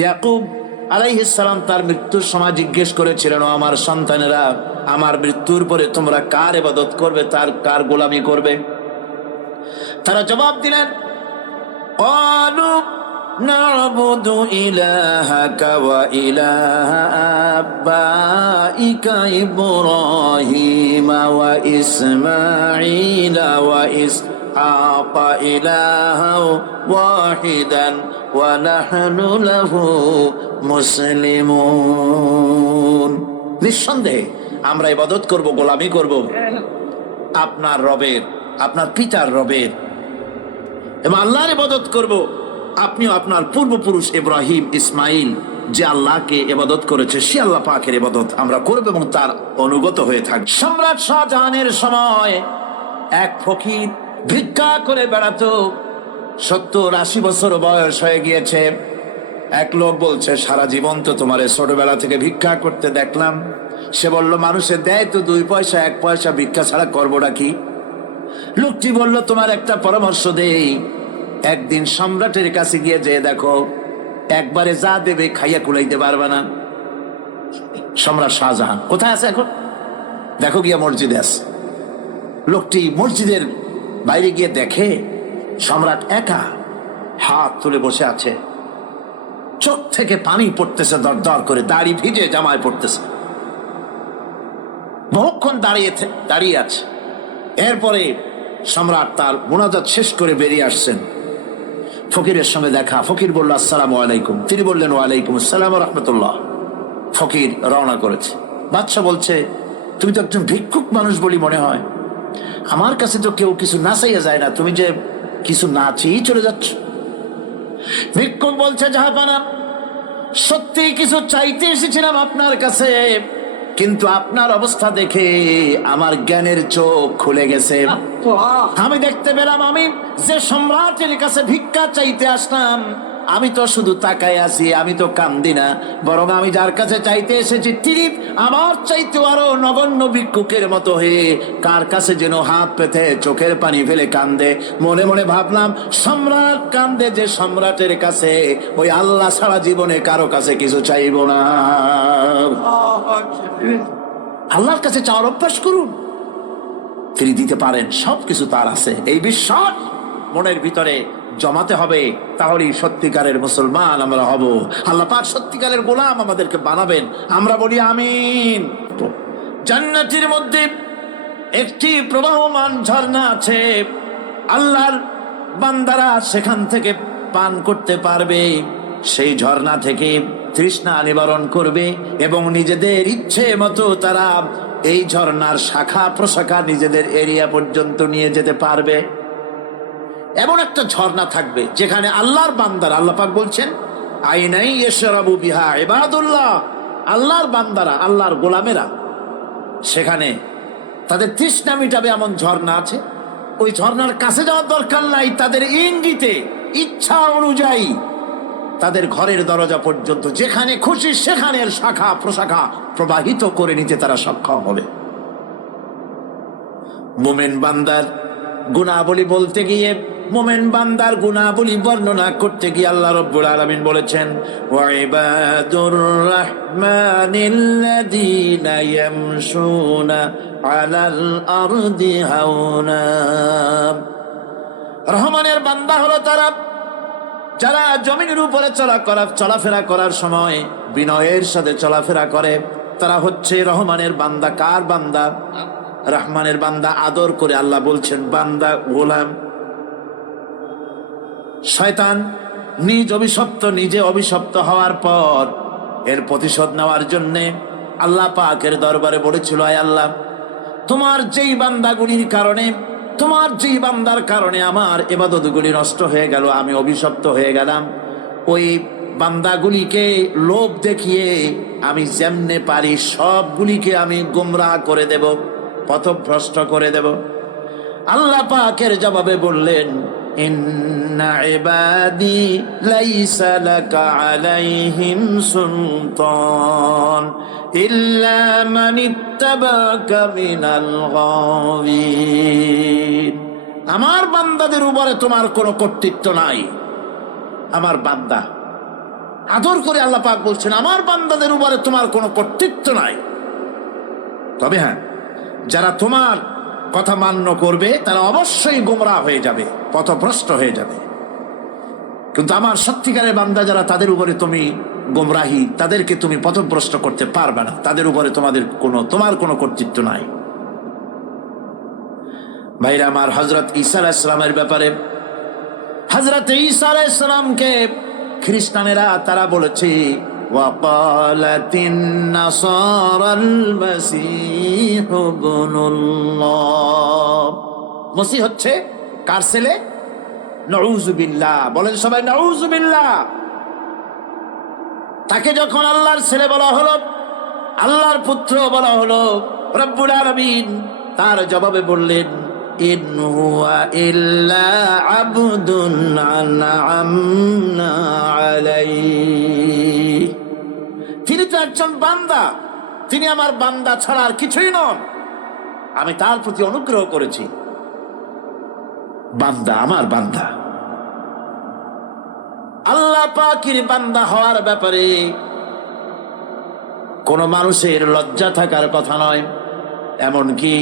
ইয়াকুব আলাইহিস সালাম তার মৃত্যুর সময় জিজ্ঞেস করেছিলেন, ও আমার সন্তানেরা, আমার মৃত্যুর পরে তোমরা কার ইবাদত করবে, তার কার গোলামি করবে? তারা জবাব দিলেন, ক্বালু না'বুদু ইলাহাকা ওয়া ইলাহা আবাইকা ইব্রাহিম ওয়া ইসমাঈল ওয়া ইসহাক ইলাহাও ওয়াহিদান ওয়া নাহনু লাহু মুসলিমুন। নিঃসন্দেহে আমরা ইবাদত করব, গোলামি করব আপনার রবের, আপনার পিতার রবের, এবং আল্লাহর ইবাদত করব। আপনিও আপনার পূর্বপুরুষ ইব্রাহিম ইসমাইল যে আল্লাহকে ইবাদত করেছে, সে আল্লাহ পাকের ইবাদত আমরা করব এবং তার অনুগত হয়ে থাকব। সম্রাট শাহজাহানের সময় এক ফকির ভিক্ষা করে বেড়াতো। 70-80 বছর বয়স হয়ে গিয়েছে। এক লোক বলছে, সারা জীবন তো তোমার ছোটবেলা থেকে ভিক্ষা করতে দেখলাম। সে বলল, মানুষে দেয় তো 2 পয়সা 1 পয়সা, ভিক্ষা ছাড়া করবোটা কি? লোকটি বলল, তোমার একটা পরামর্শ দেই, একদিন সম্রাটের কাছে গিয়ে যে দেখো, একবারে যা দেবে খাইয়া কুলাইতে পারবে না। সম্রাট শাহজাহান কোথায় আছে এখন? দেখো গিয়া মসজিদে আছে। লোকটি মসজিদের বাইরে গিয়ে দেখে সম্রাট একা হাত তুলে বসে আছে, চোখ থেকে পানি পড়তেছে দর দর করে, দাড়ি ভিজে জামায় পড়তেছে, বহুক্ষণ দাঁড়িয়ে আছে। এরপরে সম্রাট তার মুনাজাত শেষ করে বেরিয়ে আসছেন। ফকিরের সঙ্গে দেখা। ফকির বলল, আসসালামু আলাইকুম। তিনি বললেন, ওয়ালাইকুম আসসালাম রাহমাতুল্লাহ। ফকির রওনা করেছে। বাদশাহ বলছে, তুমি তো একজন ভিক্ষুক মানুষ বলি মনে হয়, আমার কাছে তো কেউ কিছু না চাইয়া যায় না, তুমি যে কিছু না চেয়েই চলে যাচ্ছ। ভিক্ষুক বলছে, জাহাপানা, সত্যি কিছু চাইতে এসেছিলাম আপনার কাছে, কিন্তু আপনার অবস্থা দেখে আমার জ্ঞানের চোখ খুলে গেছে। আমি দেখতে পেলাম, আমি যে সম্রাটের কাছে ভিক্ষা চাইতে আসলাম, আমি তো শুধু তাকায় আছি, আমি তো কান্দি না, বরং আমি যার কাছে চাইতে এসেছি তিনি আমার চাইতে আরো নগণ্য ভিক্ষুকের মতো হয়ে কার কাছে যেন হাত পেতে চোখের পানি ফেলে কান্দে। মনে মনে ভাবলাম, সম্রাট কান্দে যে সম্রাটের কাছে, ওই আল্লাহ সারা জীবনে কারো কাছে কিছু চাইব না। আল্লাহর কাছে চাওয়ার অভ্যাস করুন, তিনি দিতে পারেন, সবকিছু তার আছে। এই বিশ্বাস মনের ভিতরে জমাতে হবে, তাহলেই সত্যিকারের মুসলমান আমরা হব। আল্লাহ পাক সত্যিকারের গোলাম আমাদেরকে বানাবেন, আমরা বলি আমিন। জান্নাতের মধ্যে একটি প্রবাহমান ঝর্ণা আছে, আল্লাহর বান্দারা সেখান থেকে পান করতে পারবে। সেই ঝর্ণা থেকে তৃষ্ণা নিবারণ করবে এবং নিজেদের ইচ্ছে মতো তারা এই ঝর্ণার শাখা প্রশাখা নিজেদের এরিয়া পর্যন্ত নিয়ে যেতে পারবে। এমন একটা ঝর্ণা থাকবে যেখানে আল্লাহর বান্দারা, আল্লাহ পাক বলছেন, আইনাই ইয়াশরাবু বিহা ইবাদুল্লাহ, আল্লাহর বান্দারা, আল্লাহর গোলামেরা সেখানে তাদের তৃষ্ণা মিটাবে এমন ঝর্ণা আছে। ওই ঝর্ণার কাছে যাওয়ার দরকার নাই, তাদের ইঙ্গিতে ইচ্ছা অনুযায়ী তাদের ঘরের দরজা পর্যন্ত যেখানে খুশি সেখানের শাখা প্রশাখা প্রবাহিত করে নিতে তারা সক্ষম হবে। মুমিন বান্দার গুনাহবলী বলতে গিয়ে, মুমিন বান্দার গুনাহবলী বর্ণনা করতে গিয়ে আল্লাহ রাব্বুল আলামিন বলেছেন, ওয়া ইবাদুর রাহমানিল্লাযীনা ইয়ামশুনা আলাল আরদি হাওনা। রহমানের বান্দা হলো তারা যারা জমিনের উপরে চলাফেরা করার সময় বিনয়ের সাথে চলাফেরা করে, তারা হচ্ছে রহমানের বান্দা। কার বান্দা? রহমানের বান্দা। আদর করে আল্লাহ বলছেন বান্দা, গোলাম। শয়তান নিজে অভিশপ্ত হওয়ার পর এর প্রতিশোধ নেওয়ার জন্য আল্লাহ পাকের দরবারে বলেছিল, আয় আল্লাহ, তোমার যেই বান্দাগুলির কারণে, তোমার যেই বান্দার কারণে আমার ইবাদতগুলি নষ্ট হয়ে গেল, আমি অভিশপ্ত হয়ে গেলাম, ওই বান্দাগুলিকে লোভ দেখিয়ে আমি যেমনে পারি সবগুলিকে আমি গোমরাহ করে দেব, পথভ্রষ্ট করে দেব। আল্লাহ পাকের জবাবে বললেন, ইন্না ইবাদি লাইসা লাকা আলাইহিম সুলতান ইল্লা মান ইত্তাবাকা মিনাল গাওয়িন। আমার বান্দাদের উপরে তোমার কোনো কর্তৃত্ব নাই। আমার বান্দা আদর করে আল্লাহ পাক বলছেন আমার বান্দাদের উপরে তোমার কোনো কর্তৃত্ব নাই। তবে হ্যাঁ, যারা তোমার কথা মান্য করবে তারা অবশ্যই গোমরাহ হয়ে যাবে, পথভ্রষ্ট হয়ে যাবে। কিন্তু আমার সত্যিকারের বান্দা যারা, তাদের উপরে তুমি গোমরাহি, তাদেরকে তুমি পথভ্রষ্ট করতে পারবে না, তাদের উপরে তোমার কোনো কর্তৃত্ব নাই। ভাইরা আমার, হযরত ঈসা আলাইহিস সালামের ব্যাপারে, হযরত ঈসা আলাইহিস সালামকে খ্রিস্টানেরা তারা বলেছে ওয়াকালাতিন নাসারাল মাসীহু ইবনুল্লাহ, মসিহ হচ্ছে কার ছেলে? নাউযুবিল্লাহ, বলেন সবাই নাউযুবিল্লাহ। তাকে যখন আল্লাহর ছেলে বলা হলো, আল্লাহর পুত্র বলা হলো, রব্বুল আলামিন তার জবাবে বললেন ইন হুয়া ইল্লা আবদুন আনআমনা আলাইহি, তিনি তো একজন বান্দা, তিনি আমার বান্দা ছাড়া আর কিছুই নন, আমি তার প্রতি অনুগ্রহ করেছি। বান্দা, আমার বান্দা। আল্লাহ পাকের বান্দা হওয়ার ব্যাপারে কোন মানুষের লজ্জা থাকার কথা নয়। এমনকি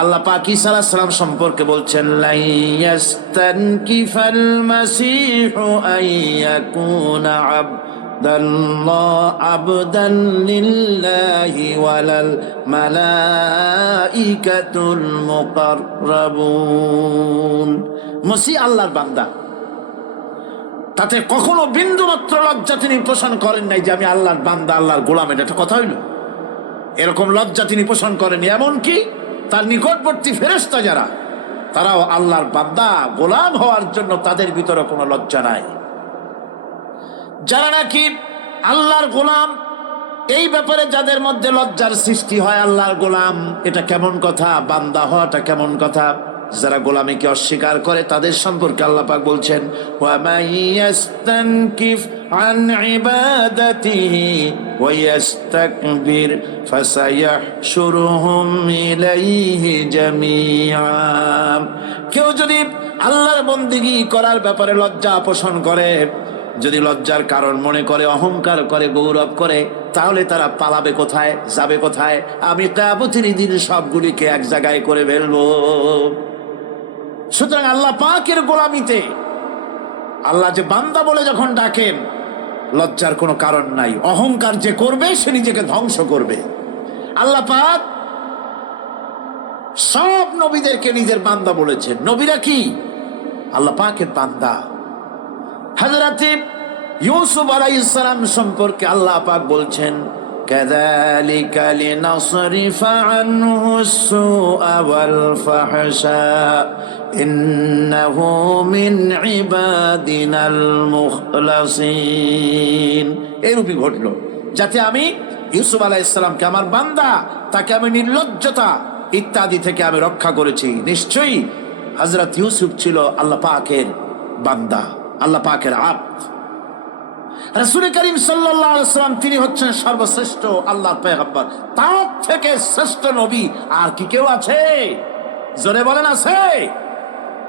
আল্লাহ পাক ঈসা আলাইহিস সালাম সম্পর্কে বলছেন লা ইয়াস্তানকিফাল মাসীহু আইয়াকুনা আবদান লিল্লাহি ওয়ালাল মালাইকাতুল মুকাররাবুন। মসিহ আল্লাহর বান্দা, তাতে কখনো বিন্দু মাত্র লজ্জা তিনি পোষণ করেন নাই যে আমি আল্লাহর বান্দা, আল্লাহর গোলাম। এটা কথা হইল? এরকম লজ্জা তিনি পোষণ করেন। এমনকি তার নিকটবর্তী ফেরেশতা যারা, তারাও আল্লাহর বান্দা গোলাম হওয়ার জন্য তাদের ভিতরে কোনো লজ্জা নাই। যারা নাকি আল্লাহর গোলাম, এই ব্যাপারে যাদের মধ্যে লজ্জার সৃষ্টি হয়, আল্লাহর গোলাম এটা কেমন কথা, বান্দা হওয়াটা কেমন কথা, যারা গোলামীকে অস্বীকার করে তাদের সম্পর্কে আল্লাহ পাক বলছেন ওয়া মাইয়াস্তানকিফ আন ইবাদাতিহি ওয়া ইস্তাকবির ফাসায়াহশুরুহুম ইলাইহি জামিআ। কেউ যদি আল্লাহর বন্দেগী করার ব্যাপারে লজ্জা পোষণ করে, যদি লজ্জার কারণ মনে করে, অহংকার করে, গৌরব করে, তাহলে তারা পালাবে কোথায়, যাবে কোথায়? আমি কিয়ামতের দিন সবগুলিকে এক জায়গায় করে ফেলবো। সুতরাং আল্লাহ পাকের গোলামিতে আল্লাহ যে বান্দা বলে যখন ডাকেন, লজ্জার কোনো কারণ নাই। অহংকার যে করবে সে নিজেকে ধ্বংস করবে। আল্লাহ পাক সব নবীদেরকে নিজের বান্দা বলেছেন। নবীরা কি আল্লাহ পাকের বান্দা। হযরত ইউসুফ আলাইহিস সালাম সম্পর্কে আল্লাহ পাক বলছেন কাযালিকা লিনাসরিফা আনহু আস-সুআ ওয়াল ফাহশা ইন্নাহু মিন ইবাদিনাল মুখলাসিন। এরূপই ঘটলো যাতে আমি ইউসুফ আলাইহিস সালামকে, আমার বান্দা, তাকে আমি নির্লজ্জতা ইত্যাদি থেকে আমি রক্ষা করেছি। নিশ্চয়ই হযরত ইউসুফ ছিল আল্লাহ পাকের বান্দা, আল্লাহ পাকের আব্দ। রাসূল করিম সাল্লাল্লাহু আলাইহি ওয়াসাল্লাম তিনি হচ্ছেন সর্বশ্রেষ্ঠ আল্লাহর পয়গম্বর। তার থেকে শ্রেষ্ঠ নবী আর কি কেউ আছে? জোরে বলেন, আছে?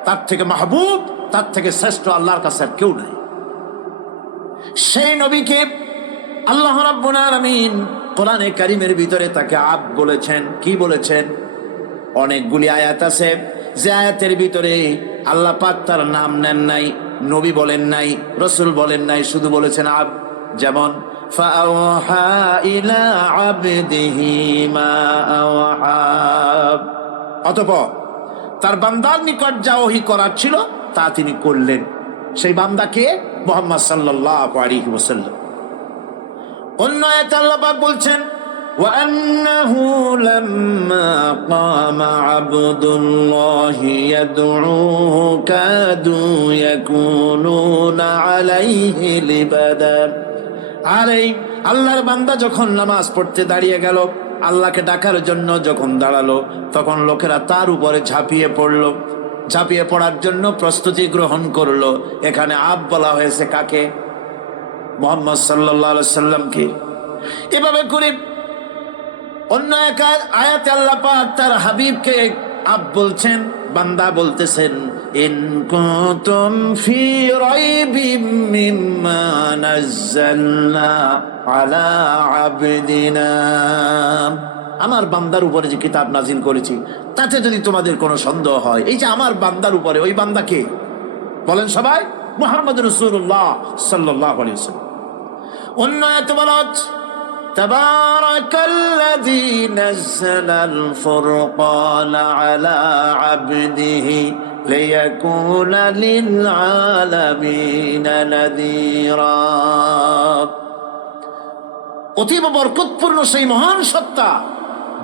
তার থেকে মাহবুব, তার থেকে শ্রেষ্ঠ আল্লাহর কাছে আর কেউ নাই। সেই নবীকে আল্লাহ রাব্বুল আলামিন কোরআনে কারীমের ভিতরে তাকে আব্দ বলেছেন। কি বলেছেন? অনেকগুলি আয়াত আছে যে আয়াতের ভিতরে আল্লাহ পাক তার নাম নেন নাই, নবী বলেন নাই, রাসূল বলেন নাই, শুধু বলেছেন আব্দ। যেমন ফাআওহা ইলা আবদিহি মা আওহা, অতঃপর তার বান্দার নিকট যা ওহী করার ছিল তা তিনি করলেন। সেই বান্দাকে মুহাম্মদ সাল্লাল্লাহু আলাইহি ওয়াসাল্লাম। অন্য আয়াতে আল্লাহ পাক বলছেন وأنه لما قام عبد الله يدعوه كادوا يكونون عليه لبدا। আল্লাহর বান্দা যখন নামাজ পড়তে দাঁড়িয়ে গেল, আল্লাহকে ডাকার জন্য যখন দাঁড়ালো, তখন লোকেরা তার উপরে ঝাঁপিয়ে পড়লো, ঝাঁপিয়ে পড়ার জন্য প্রস্তুতি গ্রহণ করলো। এখানে আব বলা হয়েছে কাকে? মুহাম্মদ সাল্লাল্লাহু আলাইহি সাল্লামকে। এভাবে করে অন্য এক আয়াতে আল্লাহ পাক তার হাবিবকে আব বলছেন, বান্দা বলতেছেন। ইন কুনতুম ফি রাইবিম মিম্মা নাযালনা আলা আবদিনা, আমার বান্দার উপরে যে কিতাব নাজিল করেছি তাতে যদি তোমাদের কোনো সন্দেহ হয়, এই যে আমার বান্দার উপরে, ওই বান্দা কে বলেন সবাই? মুহাম্মদ রাসূলুল্লাহ সাল্লাল্লাহু আলাইহি ওয়াসাল্লাম। অন্য আয়াতে বলা হচ্ছে তাবারাকাল্লাযী নাযালাল ফুরকানা আলা আবদিহি লিয়াকুনা লিল আলামিনা নাযীরা। অতীব বরকতপূর্ণ সেই মহান সত্তা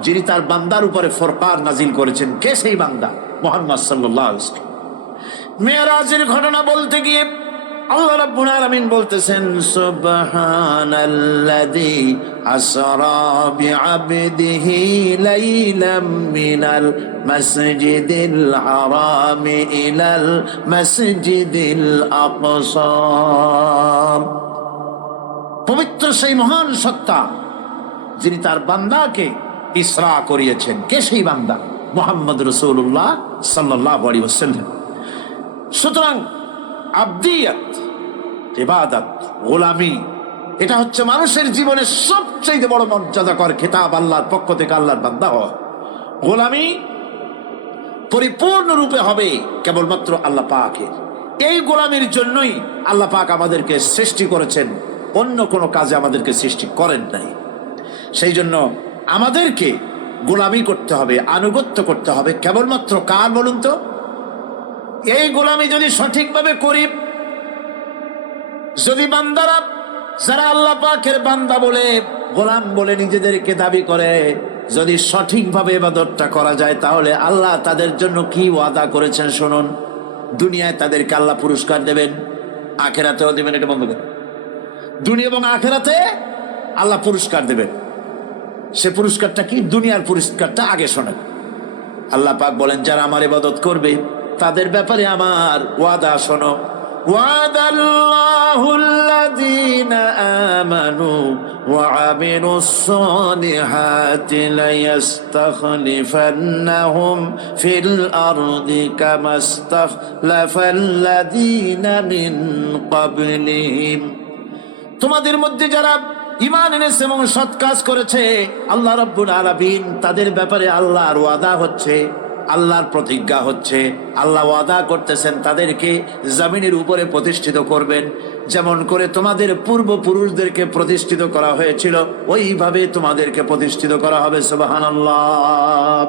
যিনি তার বান্দার উপরে ফুরকান নাজিল করেছেন। কে সেই বান্দা? মুহাম্মদ সাল্লাল্লাহু আলাইহি ওয়াসাল্লাম। মেরাজের ঘটনা বলতে গিয়ে আল্লাহ রাব্বুল আলামিন বলতেছেন সুবহানাল্লাযী আসরা বিআবদিহি লাইলাম মিনাল মাসজিদিল হারামি ইলাল মাসজিদিল আকসা। পবিত্র সেই মহান সত্তা যিনি তার বান্দাকে ইসরা করিয়েছেন। কে সেই বান্দা? মুহাম্মদ রাসূলুল্লাহ সাল্লাল্লাহু আলাইহি ওয়াসাল্লাম। সুতরাং আবদিয়াত, ইবাদত, গোলামি, এটা হচ্ছে মানুষের জীবনের সবচেয়ে বড় মর্যাদাকর খেতাব আল্লাহর পক্ষ থেকে আল্লাহর বান্দা হওয়া। গোলামি পরিপূর্ণরূপে হবে কেবলমাত্র আল্লাহ পাকের। এই গোলামির জন্যই আল্লাহ পাক আমাদেরকে সৃষ্টি করেছেন, অন্য কোনো কাজে আমাদেরকে সৃষ্টি করেন নাই। সেই জন্য আমাদেরকে গোলামি করতে হবে, আনুগত্য করতে হবে কেবলমাত্র কার বলুন তো? এই গোলামি যদি সঠিকভাবে করি, যদি বান্দারা যারা আল্লাহ পাকের বান্দা বলে, গোলাম বলে নিজেদেরকে দাবি করে, যদি সঠিকভাবে ইবাদতটা করা যায়, তাহলে আল্লাহ তাদের জন্য কি ওয়াদা করেছেন শুনুন। দুনিয়ায় তাদেরকে আল্লাহ পুরস্কার দেবেন, আখেরাতেও দেবেন। এটা বন্ধ করে, দুনিয়া এবং আখেরাতে আল্লাহ পুরস্কার দেবেন। সে পুরস্কারটা কি? দুনিয়ার পুরস্কারটা আগে শোনেন। আল্লাহ পাক বলেন যারা আমার ইবাদত করবে তাদের ব্যাপারে আমার ওয়াদা শোনো। ওয়াদাল্লাহুল্লাযীনা আমানু ওয়া আমিলুস সালিহাতি লায়াস্তাখলিফান্নাহুম ফিল আরদি কামাস্তাখলাফাল্লাযীনা মিন ক্বাবলিহিম। তোমাদের মধ্যে যারা ঈমান এনেছে এবং সৎ কাজ করেছে, আল্লাহ রাব্বুল আলামিন তাদের ব্যাপারে আল্লাহর ওয়াদা হচ্ছে, আল্লাহর প্রতিজ্ঞা হচ্ছে, আল্লাহ ওয়াদা করতেছেন তাদেরকে জমিনের উপরে প্রতিষ্ঠিত করবেন। যেমন করে তোমাদের পূর্বপুরুষদেরকে প্রতিষ্ঠিত করা হয়েছিল, ওইভাবে তোমাদেরকে প্রতিষ্ঠিত করা হবে। সুবহানাল্লাহ।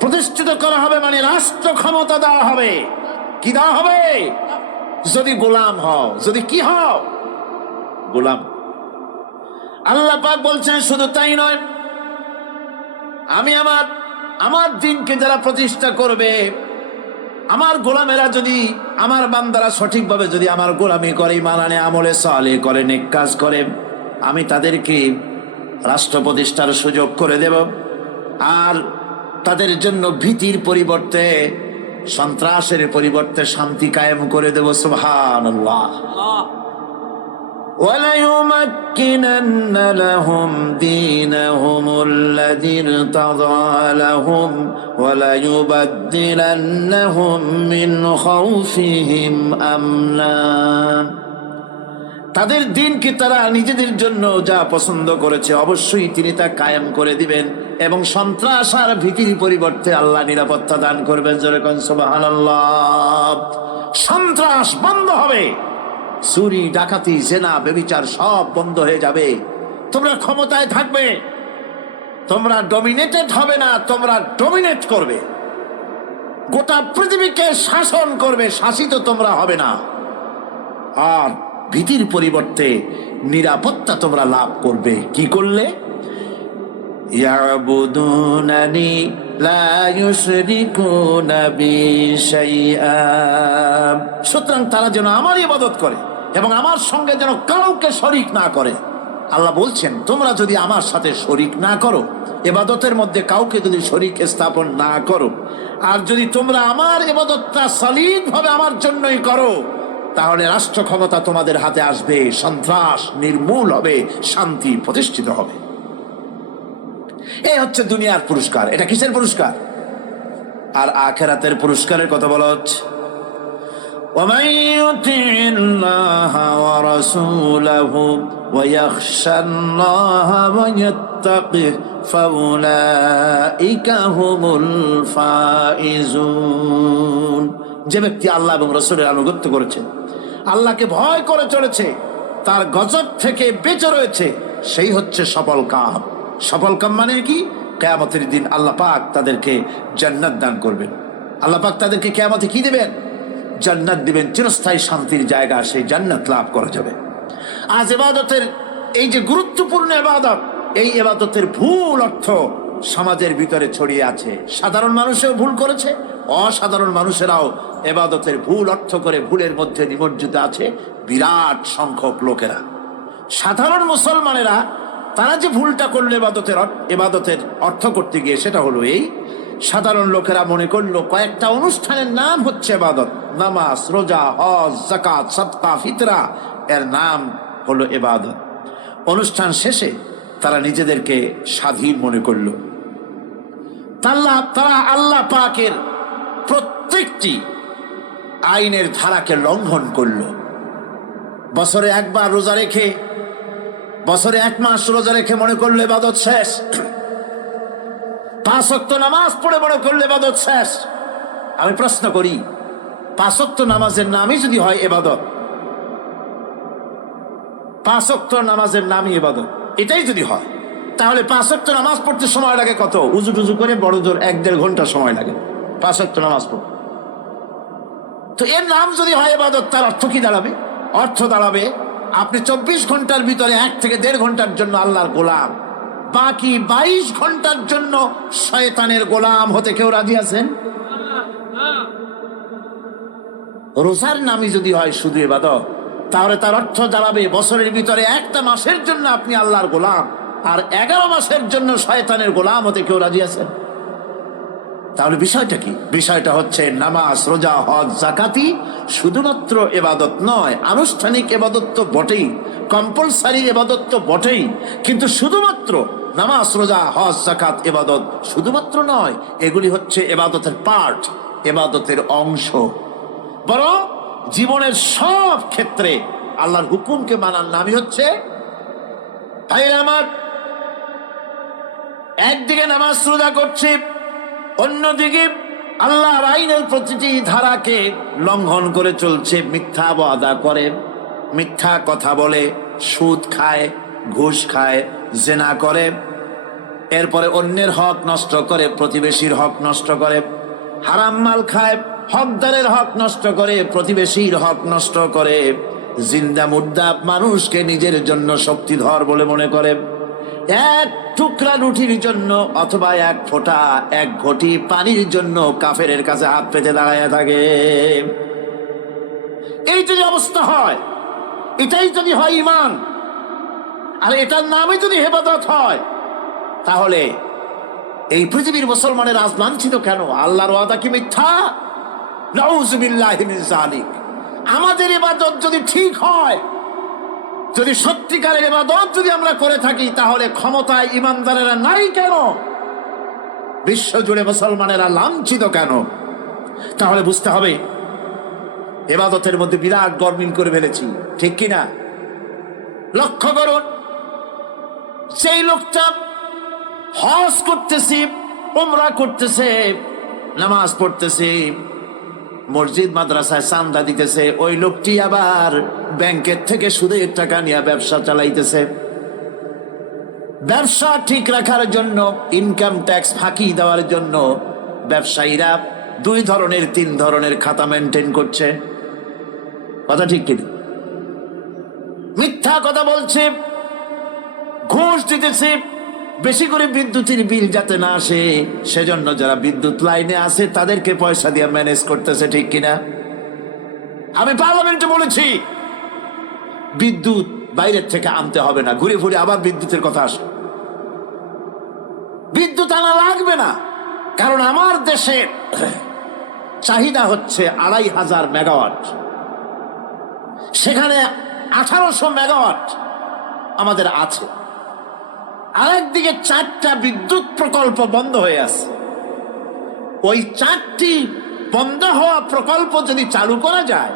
প্রতিষ্ঠিত করা হবে মানে রাষ্ট্র ক্ষমতা দেওয়া হবে। কি দেওয়া হবে? যদি গোলাম হও, যদি কি হও? গোলাম। আল্লাহ পাক বলছেন শুধু তাই নয়, আমি আমার দিনকে যারা প্রতিষ্ঠা করবে, আমার গোলামেরা যদি, আমার বান্দারা সঠিকভাবে যদি আমার গোলামি করে, মানানে আমলে সালেহ করে, নেক কাজ করে, আমি তাদেরকে রাষ্ট্র প্রতিষ্ঠার সুযোগ করে দেব। আর তাদের জন্য ভীতির পরিবর্তে, সন্ত্রাসের পরিবর্তে শান্তি কায়েম করে দেব। সুবহানাল্লাহ। وَلَيُمَكِّنَنَّ لَهُمْ دِينَهُمُ الَّذِي ارْتَضَىٰ لَهُمْ وَلَيُبَدِّلَنَّهُمْ مِنْ خَوْفِهِمْ أَمْنًا। তাদের দিনকে তারা নিজেদের জন্য যা পছন্দ করেছে অবশ্যই তিনি তা কায়েম করে দিবেন, এবং সন্ত্রাস আর ভীতির পরিবর্তে আল্লাহ নিরাপত্তা দান করবেন। জোরে কোন সুবহানাল্লাহ। সন্ত্রাস বন্ধ হবে, চুরি, ডাকাতি, জেনা, ব্যভিচার সব বন্ধ হয়ে যাবে। তোমরা ক্ষমতায় থাকবে, তোমরা ডমিনেটেড হবে না, তোমরা ডমিনেট করবে। গোটা পৃথিবীকে শাসন করবে, শাসিত তোমরা হবে না। আর ভীতির পরিবর্তে নিরাপত্তা তোমরা লাভ করবে। কি করলে? ইয়াবুদুনানি লা ইউশরিকুনা বি শাইআ। সুতরাং তারা যেন আমার ইবাদত করে এবং আমার সঙ্গে যেন কাউকে শরীক না করে। আল্লাহ বলছেন তোমরা যদি আমার সাথে শরীক না করো, ইবাদতের মধ্যে কাউকে যদি শরীক স্থাপন না করো, আর যদি তোমরা আমার ইবাদতটা সলিডভাবে আমার জন্যই করো, তাহলে রাষ্ট্র ক্ষমতা তোমাদের হাতে আসবে, সন্ত্রাস নির্মূল হবে, শান্তি প্রতিষ্ঠিত হবে। এই হচ্ছে দুনিয়ার পুরস্কার। এটা কিসের পুরস্কার? আর আখিরাতের পুরস্কারের কথা বলা হচ্ছে, ومن يطع الله ورسوله ويخشى الله ويتقه فأولئك هم الفائزون। যে ব্যক্তি আল্লাহ এবং রাসূলের আনুগত্য করেছে, আল্লাহকে ভয় করে চলেছে, তার গজব থেকে বেঁচে রয়েছে, সেই হচ্ছে সফল কাম। সফল কাম মানে কি? কিয়ামতের দিন আল্লাহ পাক তাদেরকে জান্নাত দান করবেন। আল্লাহ পাক তাদেরকে কিয়ামতে কি দিবেন? জান্নাত দিবেন, চিরস্থায়ী শান্তির জায়গা, সেই জান্নাত লাভ করা যাবে। আজ ইবাদতের এই যে গুরুত্বপূর্ণ ইবাদত, এই ইবাদতের ভুল অর্থ সমাজের ভিতরে ছড়িয়ে আছে। সাধারণ মানুষও ভুল করেছে, অসাধারণ মানুষেরাও ইবাদতের ভুল অর্থ করে ভুলের মধ্যে নিমজ্জিত আছে বিরাট সংখ্যক লোকেরা। সাধারণ মুসলমানেরা তারা যে ভুলটা করলো ইবাদতের অর্থ করতে গিয়ে, সেটা হলো এই, সাধারণ লোকেরা মনে করলো কয়েকটা অনুষ্ঠানের নাম হচ্ছে ইবাদত, নামাজ, রোজা, হজ, যাকাত, সাদকা, ফিতরা, এর নাম হলো ইবাদত। অনুষ্ঠান শেষে তারা নিজেদেরকে স্বাধীন মনে করলো। তারা আল্লাহ পাকের প্রত্যেকটি আইনের ধারাকে লঙ্ঘন করলো। বছরে একবার রোজা রেখে, বছরে 1 মাস রোজা রেখে মনে করলো ইবাদত শেষ। 5 ওয়াক্ত নামাজ পড়ে মনে করলে ইবাদত শেষ। আমি প্রশ্ন করি, 5 ওয়াক্ত নামাজের নামই যদি হয় ইবাদত, 5 ওয়াক্ত নামাজের নামই ইবাদত, এটাই যদি হয়, তাহলে 5 ওয়াক্ত নামাজ পড়তে সময় লাগে কত? উজু টুজু করে বড় জোর 1-1.5 ঘন্টা সময় লাগে 5 ওয়াক্ত নামাজ পড়তে। তো এর নাম যদি হয় ইবাদত, তার অর্থ কি দাঁড়াবে? অর্থ দাঁড়াবে আপনি 24 ঘন্টার ভিতরে 1 থেকে 1.5 ঘন্টার জন্য আল্লাহর গোলাম, বাকি 22 ঘন্টার জন্য শয়তানের গোলাম হতে কেউ রাজি আছেন? রোজার নামই যদি হয় শুধু ইবাদত, তাহলে তার অর্থ দাঁড়াবে বছরের ভিতরে 1টা মাসের জন্য আপনি আল্লাহর গোলাম, আর 11 মাসের জন্য শয়তানের গোলাম হতে কেউ রাজি আছেন? তাহলে বিষয়টা কি? বিষয়টা হচ্ছে নামাজ, রোজা, হজ, যাকাতি শুধুমাত্র ইবাদত নয়। আনুষ্ঠানিক ইবাদত তো বটেই, কম্পালসারি ইবাদত তো বটেই, কিন্তু শুধুমাত্র নামাজ, রোজা, হজ, যাকাত ইবাদত শুধুমাত্র নয়, এগুলি হচ্ছে ইবাদতের পার্ট, ইবাদতের অংশ। বরং জীবনের সব ক্ষেত্রে আল্লাহর হুকুমকে মানার নামই হচ্ছে, ভাইরা আমার, একদিকে নামাজ রোজা করছি, অন্যদিকে আল্লাহর আইনের প্রতিটি ধারাকে লঙ্ঘন করে চলছে, মিথ্যা ওয়াদা করে, মিথ্যা কথা বলে, সুদ খায়, ঘুষ খায়, জেনা করে, এরপরে অন্যের হক নষ্ট করে, প্রতিবেশীর হক নষ্ট করে, হারাম মাল খায়, হকদারের হক নষ্ট করে, প্রতিবেশীর হক নষ্ট করে, জিন্দা মুর্দা মানুষকে নিজের জন্য শক্তিধর বলে মনে করে, 1 টুকরা রুটির জন্য অথবা 1 ফোঁটা 1 ঘটি পানির জন্য কাফেরের কাছে হাত পেতে দাঁড়ায় থাকে। এই যদি অবস্থা হয়, এটাই যদি হয় ঈমান, আর এটার নামই যদি ইবাদত হয়, তাহলে এই পৃথিবীর মুসলমানের আজ লাঞ্ছিত কেন? আল্লাহর ওয়াদা কি মিথ্যা? নাউযুবিল্লাহি মিন যালিক। আমাদের ইবাদত যদি ঠিক হয়, যদি সত্যিকারের ইবাদত যদি আমরা করে থাকি, তাহলে ক্ষমতায় ইমানদারেরা নাই কেন? বিশ্ব জুড়ে মুসলমানেরা লাঞ্ছিত কেন? তাহলে বুঝতে হবে ইবাদতের মধ্যে বিরাট গরমিল করে ফেলেছি, ঠিক কিনা? লক্ষ্য করুন, সেই লোকটা হজ করতেছে, উমরা করতেছে, নামাজ পড়তেছে, মসজিদ মাদ্রাসায় চান্দা দিতেছে, ওই লোকটি আবার ব্যাংকের থেকে সুদের টাকা নিয়ে ব্যবসা চালাইতেছে। ব্যবসা ঠিক রাখার জন্য, ইনকাম ট্যাক্স ফাঁকি দেওয়ার জন্য ব্যবসায়ীরা 2 ধরনের 3 ধরনের খাতা মেনটেন করছে। কথা ঠিক কিনা? মিথ্যা কথা বলছে, ঘুষ দিতেছে, বেশি করে বিদ্যুতের বিল যাতে না আসে সেজন্য যারা বিদ্যুৎ লাইনে আছে তাদেরকে পয়সা দিয়ে ম্যানেজ করতেছে, ঠিক কিনা? আমি পার্লামেন্টে বলেছি বিদ্যুৎ বাইরের থেকে আনতে হবে না, ঘুরে ঘুরে আবার বিদ্যুতের কথা আসে। বিদ্যুৎ আনা লাগবে না, কারণ আমার দেশের চাহিদা হচ্ছে 2500 মেগাওয়াট, সেখানে 1800 মেগাওয়াট আমাদের আছে। আরেকদিকে 4টা বিদ্যুৎ প্রকল্প বন্ধ হয়ে আছে। ওই 4টি বন্ধ হওয়া প্রকল্প যদি চালু করা যায়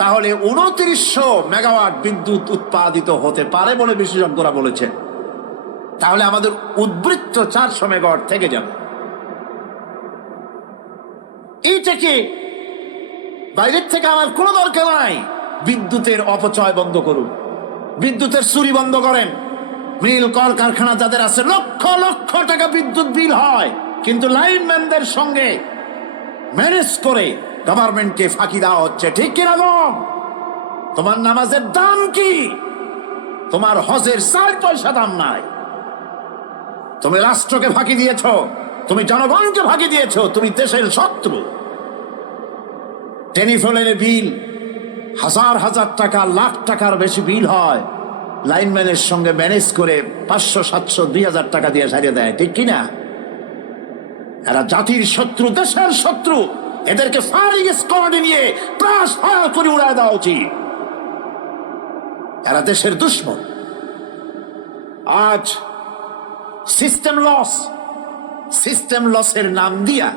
তাহলে 2900 মেগাওয়াট বিদ্যুৎ উৎপাদিত হতে পারে বলে বিশেষজ্ঞরা বলেছেন। তাহলে আমাদের উদ্বৃত্ত 400 মেগাওয়াট থেকে যাবে। এইটাকে বাইরের থেকে আমার কোনো দরকার নাই। বিদ্যুতের অপচয় বন্ধ করুন, বিদ্যুতের চুরি বন্ধ করেন। মিল কল কারখানা যাদের আছে লক্ষ লক্ষ টাকা বিদ্যুৎ বিল হয়, কিন্তু লাইনম্যানদের সঙ্গে ম্যানেজ করে গভর্নমেন্টকে ফাঁকি দেওয়া হচ্ছে। ঠিক কিনা গো? তোমার নামাজের দাম কি? তোমার হজের 4 পয়সা দাম নাই। তুমি রাষ্ট্রকে ফাঁকি দিয়েছ, তুমি জনগণকে ফাঁকি দিয়েছ, তুমি দেশের শত্রু। টেলিফোনের বিল হাজার হাজার টাকা, লাখ টাকার বেশি বিল হয়, লাইনম্যানের সঙ্গে ম্যানেজ করে 500, 700, 2000 টাকা দিয়ে সারিয়ে দেয়। ঠিক কিনা? এরা জাতির শত্রু, দেশের শত্রু। এদেরকে ফায়ারিং স্কোয়াডে নিয়ে ক্রাশ ফায়ার করে উড়ায় দেওয়া উচিত। এরা দেশের দুশ্মন। আজ সিস্টেম লসের নাম দিয়া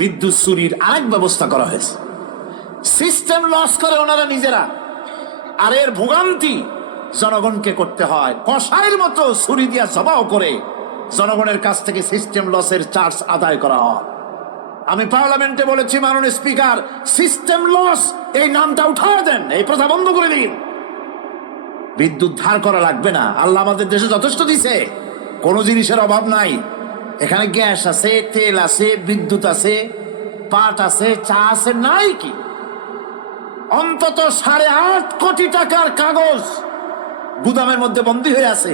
বিদ্যুৎ চুরির আরেক ব্যবস্থা করা হয়েছে। সিস্টেম লস করে ওনারা নিজেরা, আর এর ভোগান্তি জনগণকে করতে হয়। কষাইয়ের মতো ছুরি দিয়া জবাও করে জনগণের কাছ থেকে সিস্টেম লসের চার্জ আদায় করা হয়। আমি পার্লামেন্টে বলেছি, মাননীয় স্পিকার, সিস্টেম লস এই নামটা উঠায় দেন, এই প্রথা বন্ধ করে দিন। বিদ্যুৎ ধার করা লাগবে না। আল্লাহ আমাদের দেশে যথেষ্ট দিছে, কোনো জিনিসের অভাব নাই। এখানে গ্যাস আছে, তেল আছে, বিদ্যুৎ আছে, পাট আছে, চা আছে, নাই কি? অন্তত 8.5 কোটি টাকার কাগজ গুদামের মধ্যে বন্দী হয়ে আছে।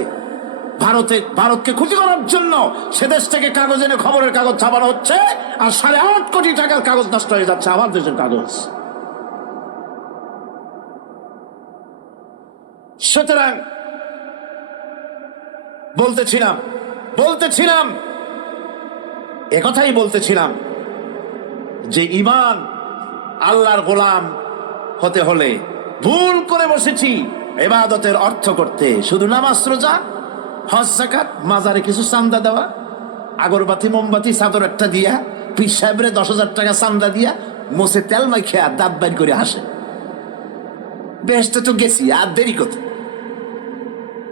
ভারতকে ক্ষতি করার জন্য সে দেশ থেকে কাগজ এনে খবরের কাগজ ছাপানো হচ্ছে, আর 8.5 কোটি টাকার কাগজ নষ্ট হয়ে যাচ্ছে, আমার দেশের কাগজ। সুতরাং বলতেছিলাম একথাই বলতেছিলাম যে ইমান আল্লাহর গোলাম হতে হলে ভুল করে বসেছি ইবাদতের অর্থ করতে। শুধু নামাজ, রোজা, হজ, যাকাত, মাজারে কিছু চান্দা দেওয়া, আগরবাতি, মোমবাতি, চাদর একটা দিয়া, পীর সাহেবরে 10,000 টাকা চান্দা দিয়া, মোছে তেল মাখিয়া দাঁত বাইর করে হাসে। বেহেশতে তো গেছি, আর দেরি কত?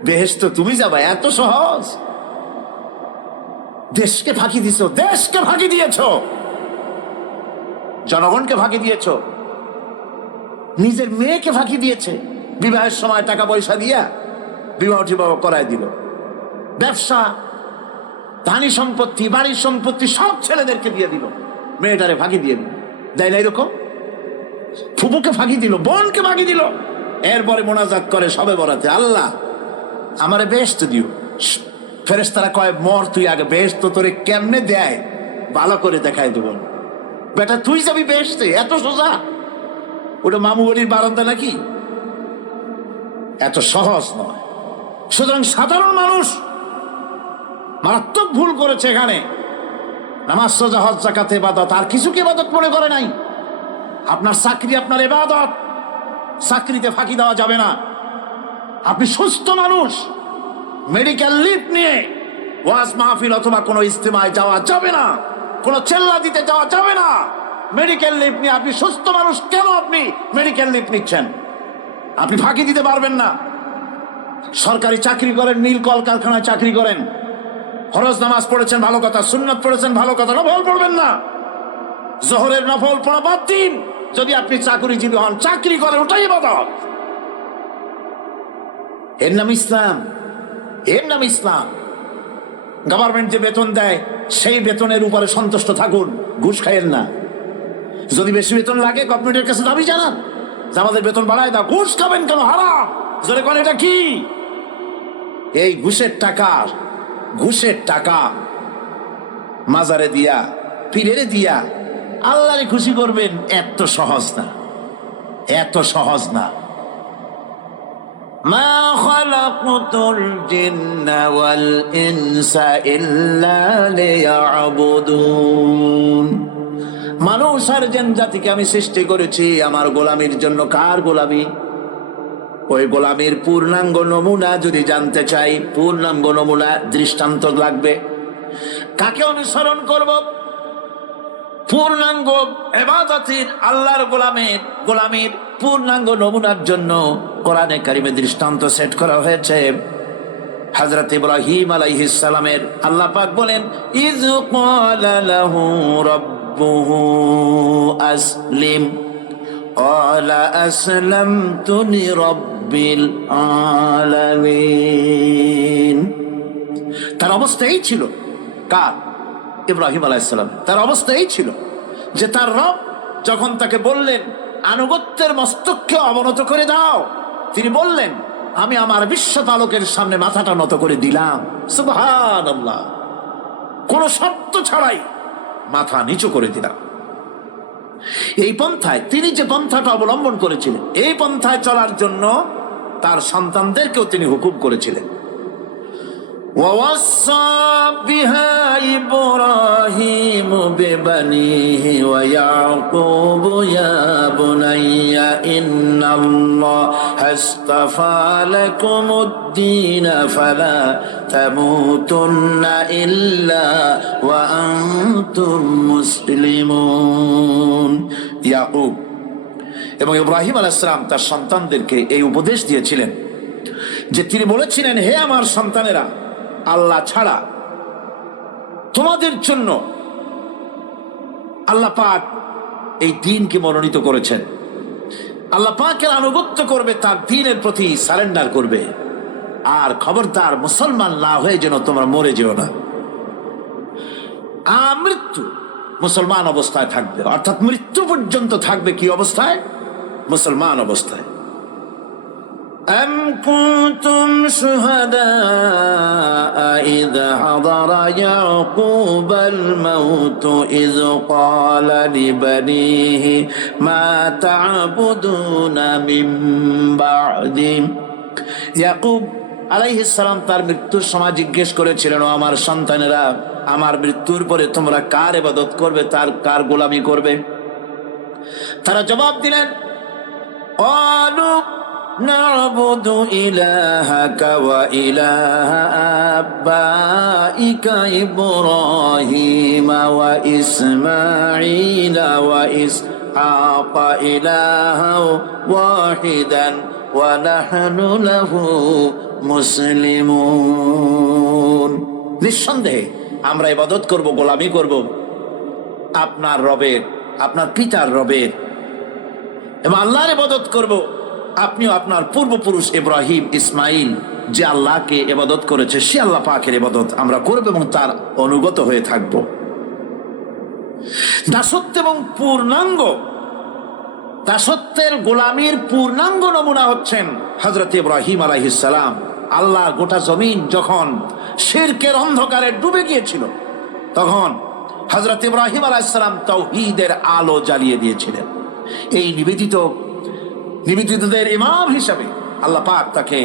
বেহেশতে তুমি যাবা, এত সহজ? দেশকে ফাঁকি দিছো, দেশকে ফাঁকি দিয়েছ, জনগণকে ফাঁকি দিয়েছ, নিজের মেয়েকে ফাঁকি দিয়েছে। বিবাহের সময় টাকা পয়সা দিয়া বিবাহ টিবাহ করায় দিল। ব্যবসা, ধানি সম্পত্তি, বাড়ির সম্পত্তি সব ছেলেদেরকে দিয়ে দিল, মেয়েটারে ফাঁকি দিয়ে দিল। দেয় না এরকম? ফুপুকে ফাঁকি দিল, বোনকে ফাঁকি দিল। এরপরে মোনাজাত করে সবে বরাতে, আল্লাহ আমারে বেহেশত দিও। ফেরেশতারা কয়, মর তুই আগে, বেহেশত তোরে কেমনে দেয় ভালো করে দেখায় দেব। বেটা তুই যাবি বেহেশতে? এত সোজা? ওটা মামু বাড়ির বারান্দা নাকি? এত সহজ নয়। সুতরাং সাধারণ মানুষ মারাত্মক ভুল করেছে এখানে। নামাজ, রোজা, হজ, যাকাত ইবাদত, আর কিছু কি ইবাদত মনে করে নাই? আপনার চাকরি আপনার ইবাদত, চাকরিতে ফাঁকি দেওয়া যাবে না। আপনি সুস্থ মানুষ, মেডিকেল লিভ নিয়ে ওয়াজ মাহফিল অথবা কোনো ইজতিমায় যাওয়া যাবে না, কোনো চেল্লা দিতে যাওয়া যাবে না। মেডিকেল লিভ নিয়ে আপনি সুস্থ মানুষ, কেন আপনি মেডিকেল লিভ নিচ্ছেন? আপনি ফাঁকি দিতে পারবেন না। সরকারি চাকরি করেন, মিল কল কারখানায় চাকরি করেন, ফরজ নামাজ পড়েছেন ভালো কথা, সুন্নাত পড়েছেন ভালো কথা, নফল পড়বেন না। জোহরের নফল পড়া বাদ দিন। যদি আপনি চাকরিজীবী হন, চাকরি করেন, ওটাই ইবাদত। এর নাম ইসলাম, এর নাম ইসলাম। গভর্নমেন্ট যে বেতন দেয় সেই বেতনের উপরে সন্তুষ্ট থাকুন, ঘুষ খাইয়েন না। যদি বেশি বেতন লাগে গভর্নমেন্টের কাছে দাবি জানান যে আমাদের বেতন বাড়ায় দাও। ঘুষ খাবেন কেন? হারাম। জোরে কোন এটা কি? এই ঘুষের টাকা মাজারে দিয়া, পীরেরে দিয়া আল্লাহরে খুশি করবেন, এত সহজ না, এত সহজ না। মা খালাকতুল জিন্না ওয়াল ইনসা ইল্লা লিয়াবুদুন। মানুষ আর জিন জাতিকে আমি সৃষ্টি করেছি আমার গোলামির জন্য। কার গোলামি? ওই গোলামির পূর্ণাঙ্গ নমুনা যদি জানতে চাই, পূর্ণাঙ্গ নমুনা দৃষ্টান্ত লাগবে। কাকে অনুসরণ করব? পূর্ণাঙ্গ ইবাদতের, আল্লাহর গোলামের পূর্ণাঙ্গ নমুনার জন্য কোরআনে কারিমে দৃষ্টান্ত সেট করা হয়েছে। হযরত ইব্রাহিম আলাইহিস সালামের আল্লাহ পাক বলেন, ইয ক্বালা লাহু রাব্বুহু আসলিম ক্বালা আসলামতু লিরাব্বিল আলামিন। তার অবস্থা এই ছিল, কার? ইব্রাহিম আলাইহিস সালাম। তার অবস্থা এই ছিল যে তার রব যখন তাকে বললেন আনুগত্যের মস্তককে অবনত করে দাও, তিনি বললেন আমি আমার বিশ্বপালকের সামনে মাথাটা নত করে দিলাম। সুবহানাল্লাহ, কোন শর্ত ছাড়াই মাথা নিচু করে দিলাম। এই পন্থায়, তিনি যে পন্থাটা অবলম্বন করেছিলেন, এই পন্থায় চলার জন্য তার সন্তানদেরকেও তিনি হুকুম করেছিলেন। ووصى بها إبراهيم ببنيه ويعقوب يا بني إن الله اصطفى لكم الدين فلا تموتن إلا وأنتم مسلمون। ইয়াকুব এবং ইব্রাহিম আলাইহিস সালাম তার সন্তানদেরকে এই উপদেশ দিয়েছিলেন যে তিনি বলেছিলেন, হে আমার সন্তানেরা, আল্লাহ ছাড়া তোমাদের জন্য আল্লাহ পাক এই দ্বীনকে মনোনীত করেছেন। আল্লাহ পাকের আনুগত্য করবে, তার দ্বীনের প্রতি সারেন্ডার করবে। আর খবরদার মুসলমান না হয়ে যেন তোমরা মরে যেও না। মৃত্যু মুসলমান অবস্থায় থাকবে, অর্থাৎ মৃত্যু পর্যন্ত থাকবে কি অবস্থায়? মুসলমান অবস্থায়। أم كنتم شهداء إذ حضر يعقوب الموت إذ قال لبنيه ما تعبدون من بعدي। ইয়াকুব আলাইহিস সালাম তার মৃত্যুর সময় জিজ্ঞেস করেছিলেন, ও আমার সন্তানেরা, আমার মৃত্যুর পরে তোমরা কার ইবাদত করবে, কার গোলামি করবে? তারা জবাব দিলেন, قالوا نعبد إلهك وإله آبائك إبراهيم وإسماعيل وإسحاق إلها واحدا ونحن له মুসলিমুন। নিঃসন্দেহে আমরা ইবাদত করব, গোলামি করব আপনার রবের, আপনার পিতার রবের, এবং আল্লাহর ইবাদত করব। আপনিও আপনার পূর্বপুরুষ ইব্রাহিম, ইসমাইল যে আল্লাহকে ইবাদত করেছে, সে আল্লাহ পাকের ইবাদত আমরা করব এবং তার অনুগত হয়ে থাকব। দাসত্ব এবং পূর্ণাঙ্গ দাসত্বের গোলামীর পূর্ণাঙ্গ নমুনা হচ্ছেন হযরত ইব্রাহিম আলাইহিস সালাম। আল্লাহ গোটা জমিন যখন শিরকের অন্ধকারে ডুবে গিয়েছিল, তখন হযরত ইব্রাহিম আলাইহিস সালাম তাওহীদের আলো জ্বালিয়ে দিয়েছিলেন। এই নিবেদিতদের ইমাম হিসাবে আল্লাহ পাক তাকে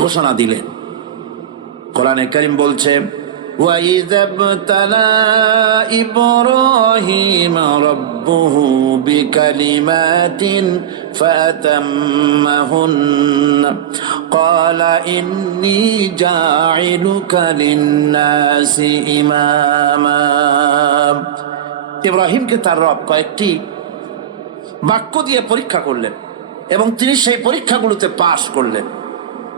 ঘোষণা দিলেন। কোরআনে কারীম বলছে, وَإِذَ ابْتَلَى إِبْرَاهِيمَ رَبُّهُ بِكَلِمَاتٍ فَأَتَمَّهُنَّ قَالَ إِنِّي جَاعِلُكَ لِلنَّاسِ إِمَامًا। ইব্রাহিমকে তার রব কয়েকটি বাক্য দিয়ে পরীক্ষা করলেন এবং তিনি সেই পরীক্ষাগুলোতে পাশ করলেন।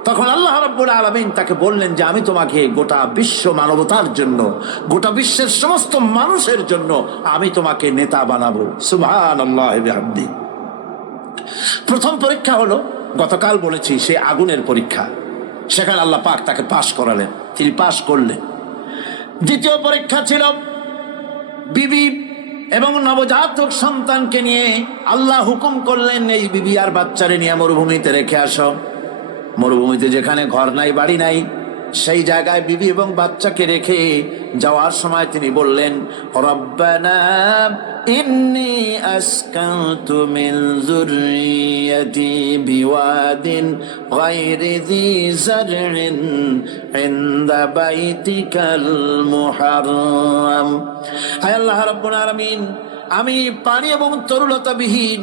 তখন আল্লাহ রাব্বুল আলামিন তাকে বললেন যে আমি তোমাকে গোটা বিশ্ব মানবতার জন্য, গোটা বিশ্বের সমস্ত মানুষের জন্য আমি তোমাকে নেতা বানাবো। সুবহানাল্লাহি ওয়া বিহামদি। প্রথম পরীক্ষা হলো, গতকাল বলেছি, সে আগুনের পরীক্ষা। সেখানে আল্লাহ পাক তাকে পাশ করালেন, তিনি পাশ করলেন। দ্বিতীয় পরীক্ষা ছিল বিবি এবং নবজাতক সন্তানকে নিয়ে। আল্লাহ হুকুম করলেন, এই বিবি আর বাচ্চারে নিয়ে মরুভূমিতে রেখে আসো। মরুভূমিতে যেখানে ঘর নাই, বাড়ি নাই, সেই জায়গায় বিবি এবং বাচ্চাকে রেখে যাওয়ার সময় তিনি বললেন, রব্বানা ইন্নী আসকানতু মিন যুররিয়্যাতি বিওয়াদিন গায়রি যী যারইন ইনদা বাইতিকাল মুহাররাম। হে আল্লাহ রাব্বুল আলামিন, আমি পানি এবং তরুলতাবিহীন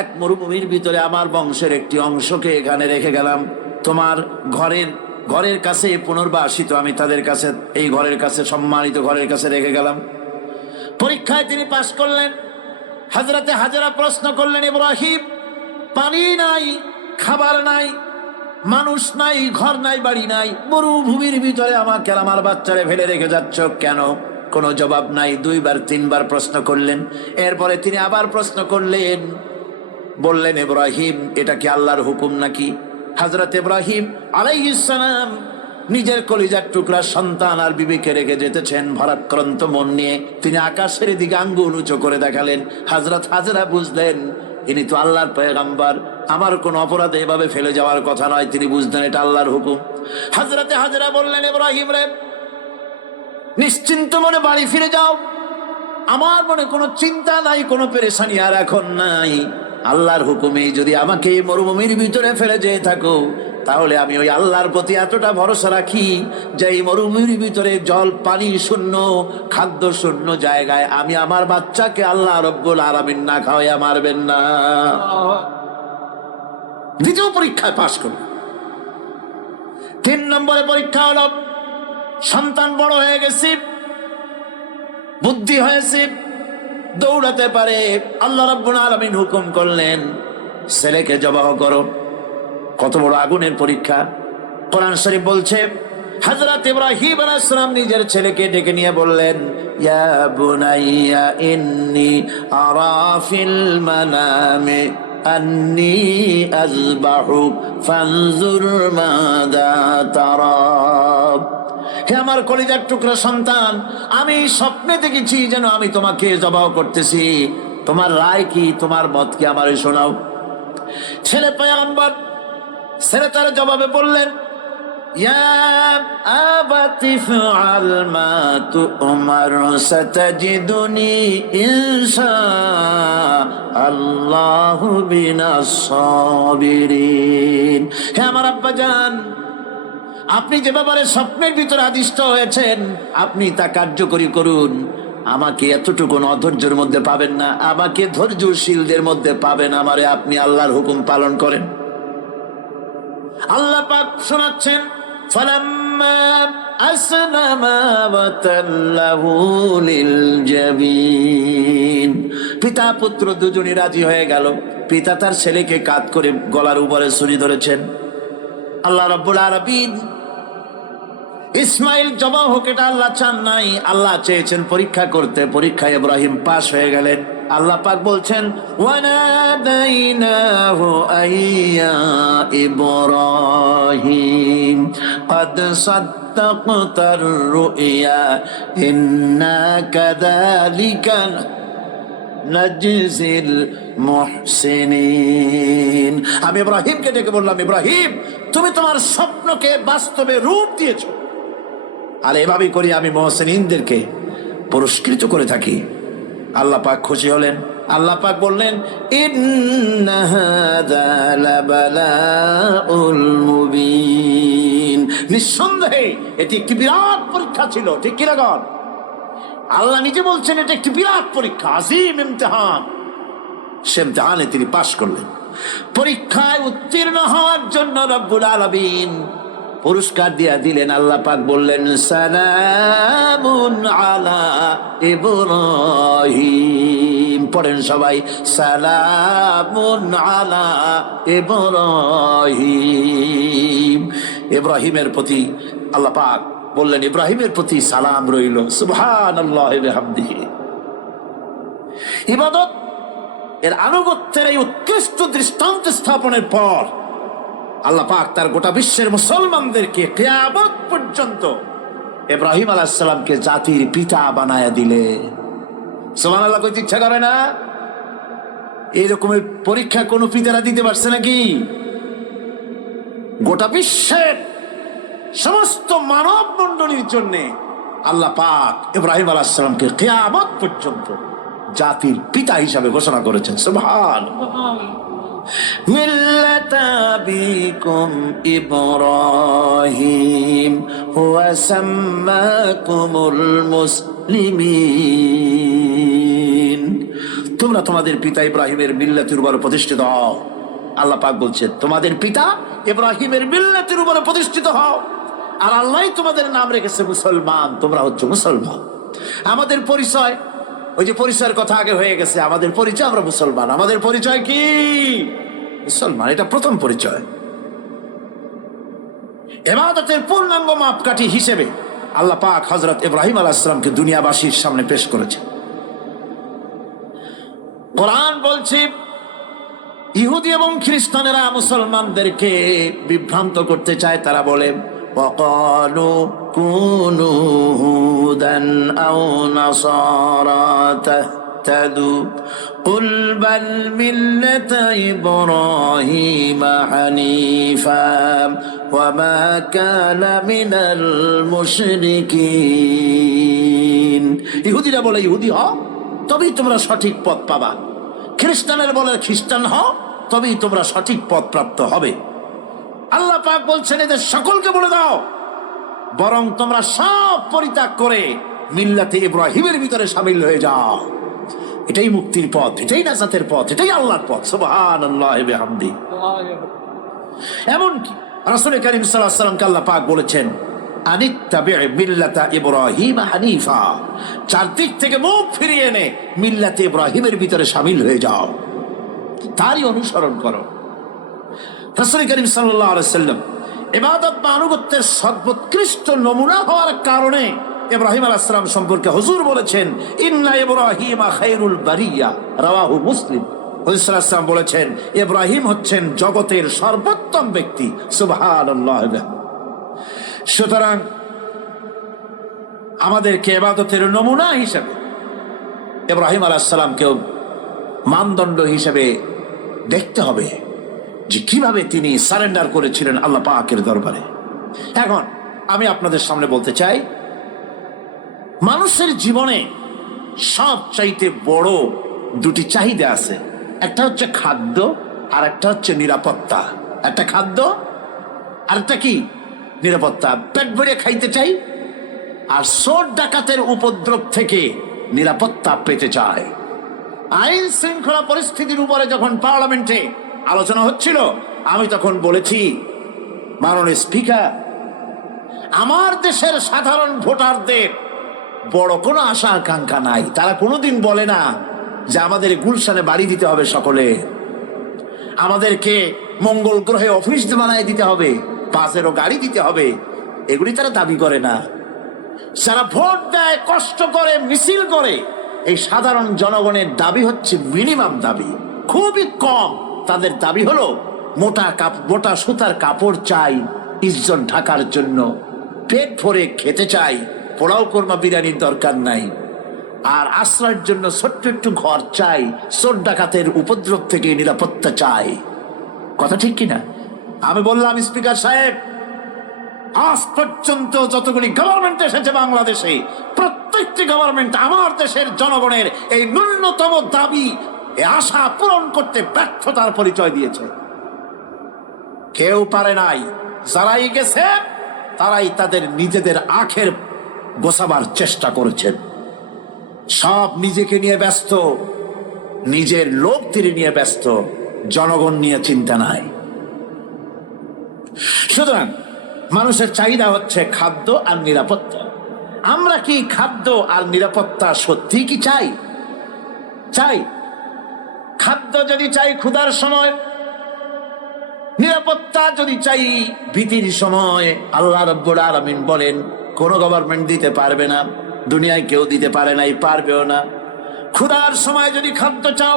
এক মরুভূমির ভিতরে আমার বংশের একটি অংশকে এখানে রেখে গেলাম। তোমার ঘরের ঘরের কাছে পুনর্বাসিত, আমি তাদের কাছে, এই ঘরের কাছে, সম্মানিত ঘরের কাছে রেখে গেলাম। পরীক্ষায় তিনি পাশ করলেন। হযরতে হাজেরা প্রশ্ন করলেন, ইব্রাহিম, পানি নাই, খাবার নাই, মানুষ নাই, ঘর নাই, বাড়ি নাই, মরুভূমির ভিতরে আমাকে আর আমার বাচ্চারে ফেলে রেখে যাচ্ছ কেন? কোনো জবাব নাই। 2 বার 3 বার প্রশ্ন করলেন। এরপরে তিনি আবার প্রশ্ন করলেন, বললেন, ইব্রাহিম, এটা কি আল্লাহর হুকুম নাকি? হযরত ইব্রাহিম আলাইহিস সালাম নিজের কলিজার টুকরা সন্তান আর বিবিকে রেখে যেতেছেন ভারাক্রান্ত মন নিয়ে। তিনি আকাশের দিকে আঙ্গুল উঁচু করে দেখালেন। হযরত হাজেরা বুঝলেন ইনি তো আল্লাহর পয়গম্বর, আমার কোন অপরাধে এভাবে ফেলে যাওয়ার কথা নয়। তিনি বুঝলেন এটা আল্লাহর হুকুম। হযরতে হাজেরা বললেন, ইব্রাহিম রে, নিশ্চিন্ত মনে বাড়ি ফিরে যাও। আমার মনে কোনো চিন্তা নাই, কোনো পেরেশানি আর এখন নাই। আল্লাহর হুকুমে যদি আমাকে এই মরুভূমির ভিতরে ফেলে যেয়ে থাকো, তাহলে আমি ওই আল্লাহর প্রতি এতটা ভরসা রাখি যে এই মরুভূমির ভিতরে জল পানি শূন্য, খাদ্য শূন্য জায়গায় আমি আমার বাচ্চাকে আল্লাহ রব্বুল আলামিন না খাওয়াইয়া মারবেন না। দ্বিতীয় পরীক্ষায় পাশ করল। 3 নম্বরে পরীক্ষা হলো, সন্তান বড় হয়ে গেছে, বুদ্ধি হয়েছে, দৌড়াতে পারে। আল্লাহ রাব্বুল আলামিন হুকুম করলেন, ছেলেকে জবাহ করো। কত বড় আগুনের পরীক্ষা! কোরআন শরীফ বলছে, হযরত ইব্রাহিম আলাইহিস সালাম নিজের ছেলেকে ডেকে নিয়ে বললেন, ইয়া বুনাইয়া ইন্নী আরা ফিল মানামি আন্নী আযবাহু ফানজুর মাযা তারা। হে আমার কলিজার টুকরা সন্তান, আমি স্বপ্নে দেখেছি যেন আমি তোমাকে জবাহ করতেছি। তোমার রায় কি, তোমার মত কি, আমারে শোনাও। ছেলে পয়গম্বর, ছেলে তার জবাবে বললেন, ইয়া আবাতি ফাআল মা তু'মার সাতাজিদুনি ইনশাআল্লাহু বিনাস সাবিরিন। হে আমার আব্বাজান, আপনি যে ব্যাপারে স্বপ্নের ভিতরে আদিষ্ট হয়েছেন, আপনি তা কার্যকরী করুন। আমাকে এতটুকু অধৈর্যের মধ্যে পাবেন না, আমাকে ধৈর্যশীলদের মধ্যে পাবেন। আমারে আপনি আল্লাহর হুকুম পালন করেন। আল্লাহ পাক শোনাচ্ছেন, ফালাম্মা আসলামা ওয়াতাল্লাহু লিল জাবিন। পিতা পুত্র দুজনই রাজি হয়ে গেল। পিতা তার ছেলেকে কাঁধ করে গলার উপরে ছুরি ধরেছেন। আল্লাহ রাব্বুল আলামিন ইসমাইল জবাহ হোক, এটা আল্লাহ চান নাই, আল্লাহ চেয়েছেন পরীক্ষা করতে। পরীক্ষায় ইব্রাহিম পাশ হয়ে গেলেন। আল্লাহ পাক বলছেন, ওয়ানাদাইনাহু আইয়া ইব্রাহিম ক্বাদ সাদ্দাকতার রুইয়া ইন্না কাযালিকা নাজজিল মুহসিনিন। আমি ইব্রাহিমকে ডেকে বললাম, ইব্রাহিম, তুমি তোমার স্বপ্নকে বাস্তবে রূপ দিয়েছো, আর এভাবেই করি আমি মুহসিনিনদেরকে পুরস্কৃত করে থাকি। আল্লাহ পাক খুশি হলেন। আল্লাহ পাক বললেন, ইন্না হাযা লাবালাউল মুবিন। নিঃসন্দেহে এটি একটি বিরাট পরীক্ষা ছিল। ঠিক কি লাগান? আল্লাহ নিজে বলছেন এটা একটি বিরাট পরীক্ষা, আজিম ইমতিহান। সে ইমতিহানে তিনি পাশ করলেন। পরীক্ষায় উত্তীর্ণ হওয়ার জন্য রব্বুল আলামিন পুরস্কার দিয়া দিলেন। আল্লাহ পাক বললেন, সালামুন আলা ইব্রাহিম। পড়েন সবাই, সালামুন আলা ইব্রাহিম। ইব্রাহিমের প্রতি আল্লাহ পাক বললেন, ইব্রাহিমের প্রতি সালাম রইল। সুবহানাল্লাহি ওয়া বিহামদিহি। ইবাদত এর আনুগত্যের এই উৎকৃষ্ট দৃষ্টান্ত স্থাপনের পর আল্লাহ পাক তার গোটা বিশ্বের মুসলমানদেরকে কিয়ামত পর্যন্ত ইব্রাহিম আলাইহিস সালামকে জাতির পিতা বানায়া দিলে। সুবহানাল্লাহ, কইতে ইচ্ছা করে না? এই রকমের পরীক্ষা কোন পিতারা দিতে পারছে নাকি? গোটা বিশ্বের সমস্ত মানব মণ্ডলীর জন্য আল্লাহ পাক ইব্রাহিম আলাইহিস সালামকে কিয়ামত পর্যন্ত জাতির পিতা হিসাবে ঘোষণা করেছেন। সুবহানাল্লাহ। মিল্লাতা আবিকুম ইব্রাহিম হুয়া সাম্মাকুমুল মুসলিমিন। তোমরা তোমাদের পিতা ইব্রাহিমের মিল্লাতের উপর প্রতিষ্ঠিত হও। আল্লাহ পাক বলছেন, তোমাদের পিতা ইব্রাহিমের মিল্লাতের উপর প্রতিষ্ঠিত হও। আর আল্লাহ তোমাদের নাম রেখেছে মুসলমান, তোমরা হচ্ছে মুসলমান। আমাদের পরিচয়, ওই যে পরিচয়ের কথা আগে হয়ে গেছে, আমাদের পরিচয় আমরা মুসলমান। আমাদের পরিচয় কি? মুসলমান, এটা প্রথম পরিচয়। ইবাদতের পূর্ণাঙ্গ মাপকাঠি হিসেবে আল্লাহ পাক হযরত ইব্রাহিম আলাইহিস সালামকে দুনিয়াবাসীর সামনে পেশ করেছে। কোরআন বলছে ইহুদি এবং খ্রিস্টানেরা মুসলমানদেরকে বিভ্রান্ত করতে চায়। তারা বলে ওয়াকালু কুনু হুদান আও নাসারা তাহতাদু কুল বাল মিল্লাতা ইব্রাহিম হানিফা ওয়া মা কানা মিনাল মুশরিকিন। ইহুদিরা বলে ইহুদি হও তবেই তোমরা সঠিক পথ পাবা, খ্রিস্টানের বলে খ্রিস্টান হও তবেই তোমরা সঠিক পথ প্রাপ্ত হবে। আল্লাহ পাক বলছেন এদের সকলকে বলে দাও বরং তোমরা সব পরিত্যাগ করে মিল্লাতে ইব্রাহিমের ভিতরে শামিল হয়ে যাও। এটাই মুক্তির পথ, এটাই নাজাতের পথ, এটাই আল্লাহর পথ। সুবহানাল্লাহি ওয়া বিহামদিহি। এমনকি রাসূল কারীম সাল্লাল্লাহু আলাইহি ওয়াসাল্লামকে আল্লাহ পাক বলেছেন আনিত্তাবি মিল্লাতা ইব্রাহিম হানিফা, চারদিক থেকে মুখ ফিরিয়ে এনে মিল্লাতে ইব্রাহিমের ভিতরে শামিল হয়ে যাও, তারই অনুসরণ করো। রাসূল কারীম সাল্লাল্লাহু আলাইহি ওয়াসাল্লাম ইবাদত বা আনুগত্যের সর্বোৎকৃষ্ট নমুনা হওয়ার কারণে ইব্রাহিম আলাইহিস সালাম সম্পর্কে হুজুর বলেছেন ইন্না ইব্রাহিমা খায়রুল বারিয়া, রাওয়াহু মুসলিম। হুজুর সাল্লাল্লাহু আলাইহি ওয়াসাল্লাম বলেছেন ইব্রাহিম হচ্ছেন জগতের সর্বোত্তম ব্যক্তি। সুবহানাল্লাহ। সুতরাং আমাদেরকে ইবাদতের নমুনা হিসেবে ইব্রাহিম আলাইহিস সালামকেও মানদণ্ড হিসেবে দেখতে হবে যে কিভাবে তিনি সারেন্ডার করেছিলেন আল্লাহ পাকের দরবারে। এখন আমি আপনাদের সামনে বলতে চাই, মানুষের জীবনে সবচাইতে বড় দুটি চাহিদা আছে, একটা হচ্ছে খাদ্য আর একটা হচ্ছে নিরাপত্তা। একটা খাদ্য আর একটা কি? নিরাপত্তা। পেট ভরে খাইতে চাই আর চোর ডাকাতের উপদ্রব থেকে নিরাপত্তা পেতে চায়। আইন শৃঙ্খলা পরিস্থিতির উপরে যখন পার্লামেন্টে আলোচনা হচ্ছিল, আমি তখন বলেছি মাননীয় স্পিকার, আমার দেশের সাধারণ ভোটারদের বড় কোনো আশা আকাঙ্ক্ষা নাই। তারা কোনোদিন বলে না যে আমাদের গুলশানে বাড়ি দিতে হবে, সকলে আমাদেরকে মঙ্গল গ্রহে অফিস বানায় দিতে হবে, বাসেরও গাড়ি দিতে হবে, এগুলি তারা দাবি করে না। যারা ভোট দেয়, কষ্ট করে, মিছিল করে, এই সাধারণ জনগণের দাবি হচ্ছে মিনিমাম দাবি, খুবই কম। তাদের দাবি হলো মোটা সুতার কাপড় চাই ইজ্জত ঢাকার জন্য, পেট ভরে খেতে চাই, পোলাও কোরমা বিরিয়ানির দরকার নাই, আর আশ্রয়ের জন্য ছোট্ট একটু ঘর চাই, চোর ডাকাতের উপদ্রব থেকে নিরাপত্তা চাই। কথা ঠিক কিনা? আমি বললাম স্পিকার সাহেব, আজ পর্যন্ত যতগুলি গভর্নমেন্ট এসেছে বাংলাদেশে, প্রত্যেকটি গভর্নমেন্ট আমার দেশের জনগণের এই ন্যূনতম দাবি, এই আশা পূরণ করতে ব্যর্থতার পরিচয় দিয়েছে। কেউ পারে নাই। যারাই গেছে তারাই তাদের নিজেদের আখের গোছাবার চেষ্টা করেছেন। সব নিজেকে নিয়ে ব্যস্ত, নিজের লোকদের নিয়ে ব্যস্ত, জনগণ নিয়ে চিন্তা নাই। সুতরাং মানুষের চাহিদা হচ্ছে খাদ্য আর নিরাপত্তা। আমরা কি খাদ্য আর নিরাপত্তা সত্যি কি চাই? চাই। খাদ্য যদি চাই ক্ষুধার সময়, নিরাপত্তা যদি চাই ভীতির সময়, আল্লাহ রাব্বুল আলামিন বলেন কোন গভর্নমেন্ট দিতে পারবে না, দুনিয়ায় কেউ দিতে পারে নাই, পারবেও না। ক্ষুধার সময় যদি খাদ্য চাও,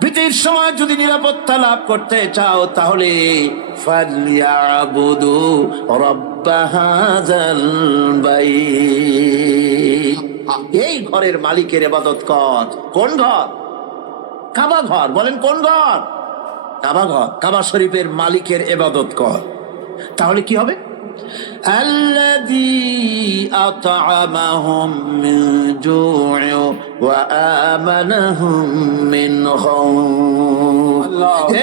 ভীতির সময় যদি নিরাপত্তা লাভ করতে চাও, তাহলে ফালিয়াবুদু রাব্ব হাযাল বাইত, এই ঘরের মালিকের ইবাদত কর। কোন ঘর? কাবা ঘর। বলেন কোন ঘর? কাবা ঘর। কাবা শরীফের মালিকের ইবাদত কর। তাহলে কি হবে? আল্লাযী আত'আমাহুম মিন জু'ই ওয়া আমানাহুম মিন খাউফ।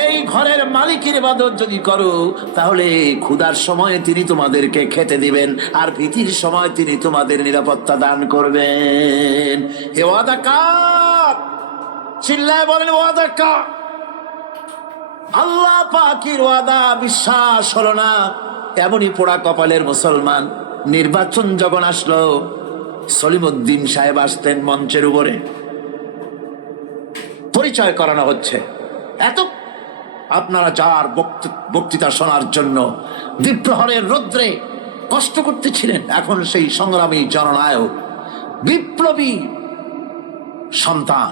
এই ঘরের মালিকের ইবাদত যদি করো, তাহলে ক্ষুধার সময় তিনি তোমাদেরকে খেতে দিবেন, আর ভীতির সময় তিনি তোমাদের নিরাপত্তা দান করবেন। এ ওয়াদা কার? চিল্লায় বলেন ওয়াদা কার? আল্লাহ পাকের ওয়াদা বিশ্বাস হলো না, এমনই পোড়া কপালের মুসলমান। নির্বাচন যখন আসলো, সলিমউদ্দিন সাহেব আসতেন মঞ্চের উপরে, পরিচয় করানো হচ্ছে। এত আপনারা যার বক্তৃতা শোনার জন্য দ্বীপ্রহরের রৌদ্রে কষ্ট করতেছিলেন, এখন সেই সংগ্রামী জননায়ক, বিপ্লবী সন্তান,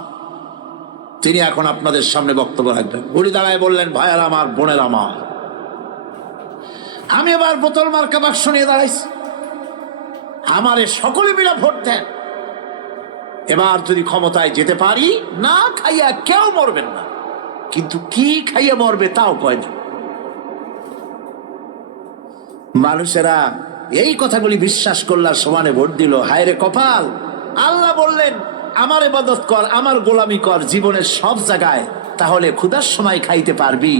তিনি এখন আপনাদের সামনে বক্তব্য রাখবেন। উনি দাঁড়ায় বললেন, ভাইয়ার আমার, বোনের আমার, আমি এবার বোতল মার্কা বাক্স নিয়ে দাঁড়াইছি, আমারে সকলে মিলে ভোট দেন। এবার যদি ক্ষমতায় যেতে পারি, না খাইয়া কেউ মরবেন না, কিন্তু কি খাইয়া মরবে তাও কয় না। মানুষেরা এই কথাগুলি বিশ্বাস করলার সমানে ভোট দিল। হায় রে কপাল! আল্লাহ বললেন, আমার ইবাদত কর, আমার গোলামি কর জীবনের সব জায়গায়, তাহলে ক্ষুধার সময় খাইতে পারবি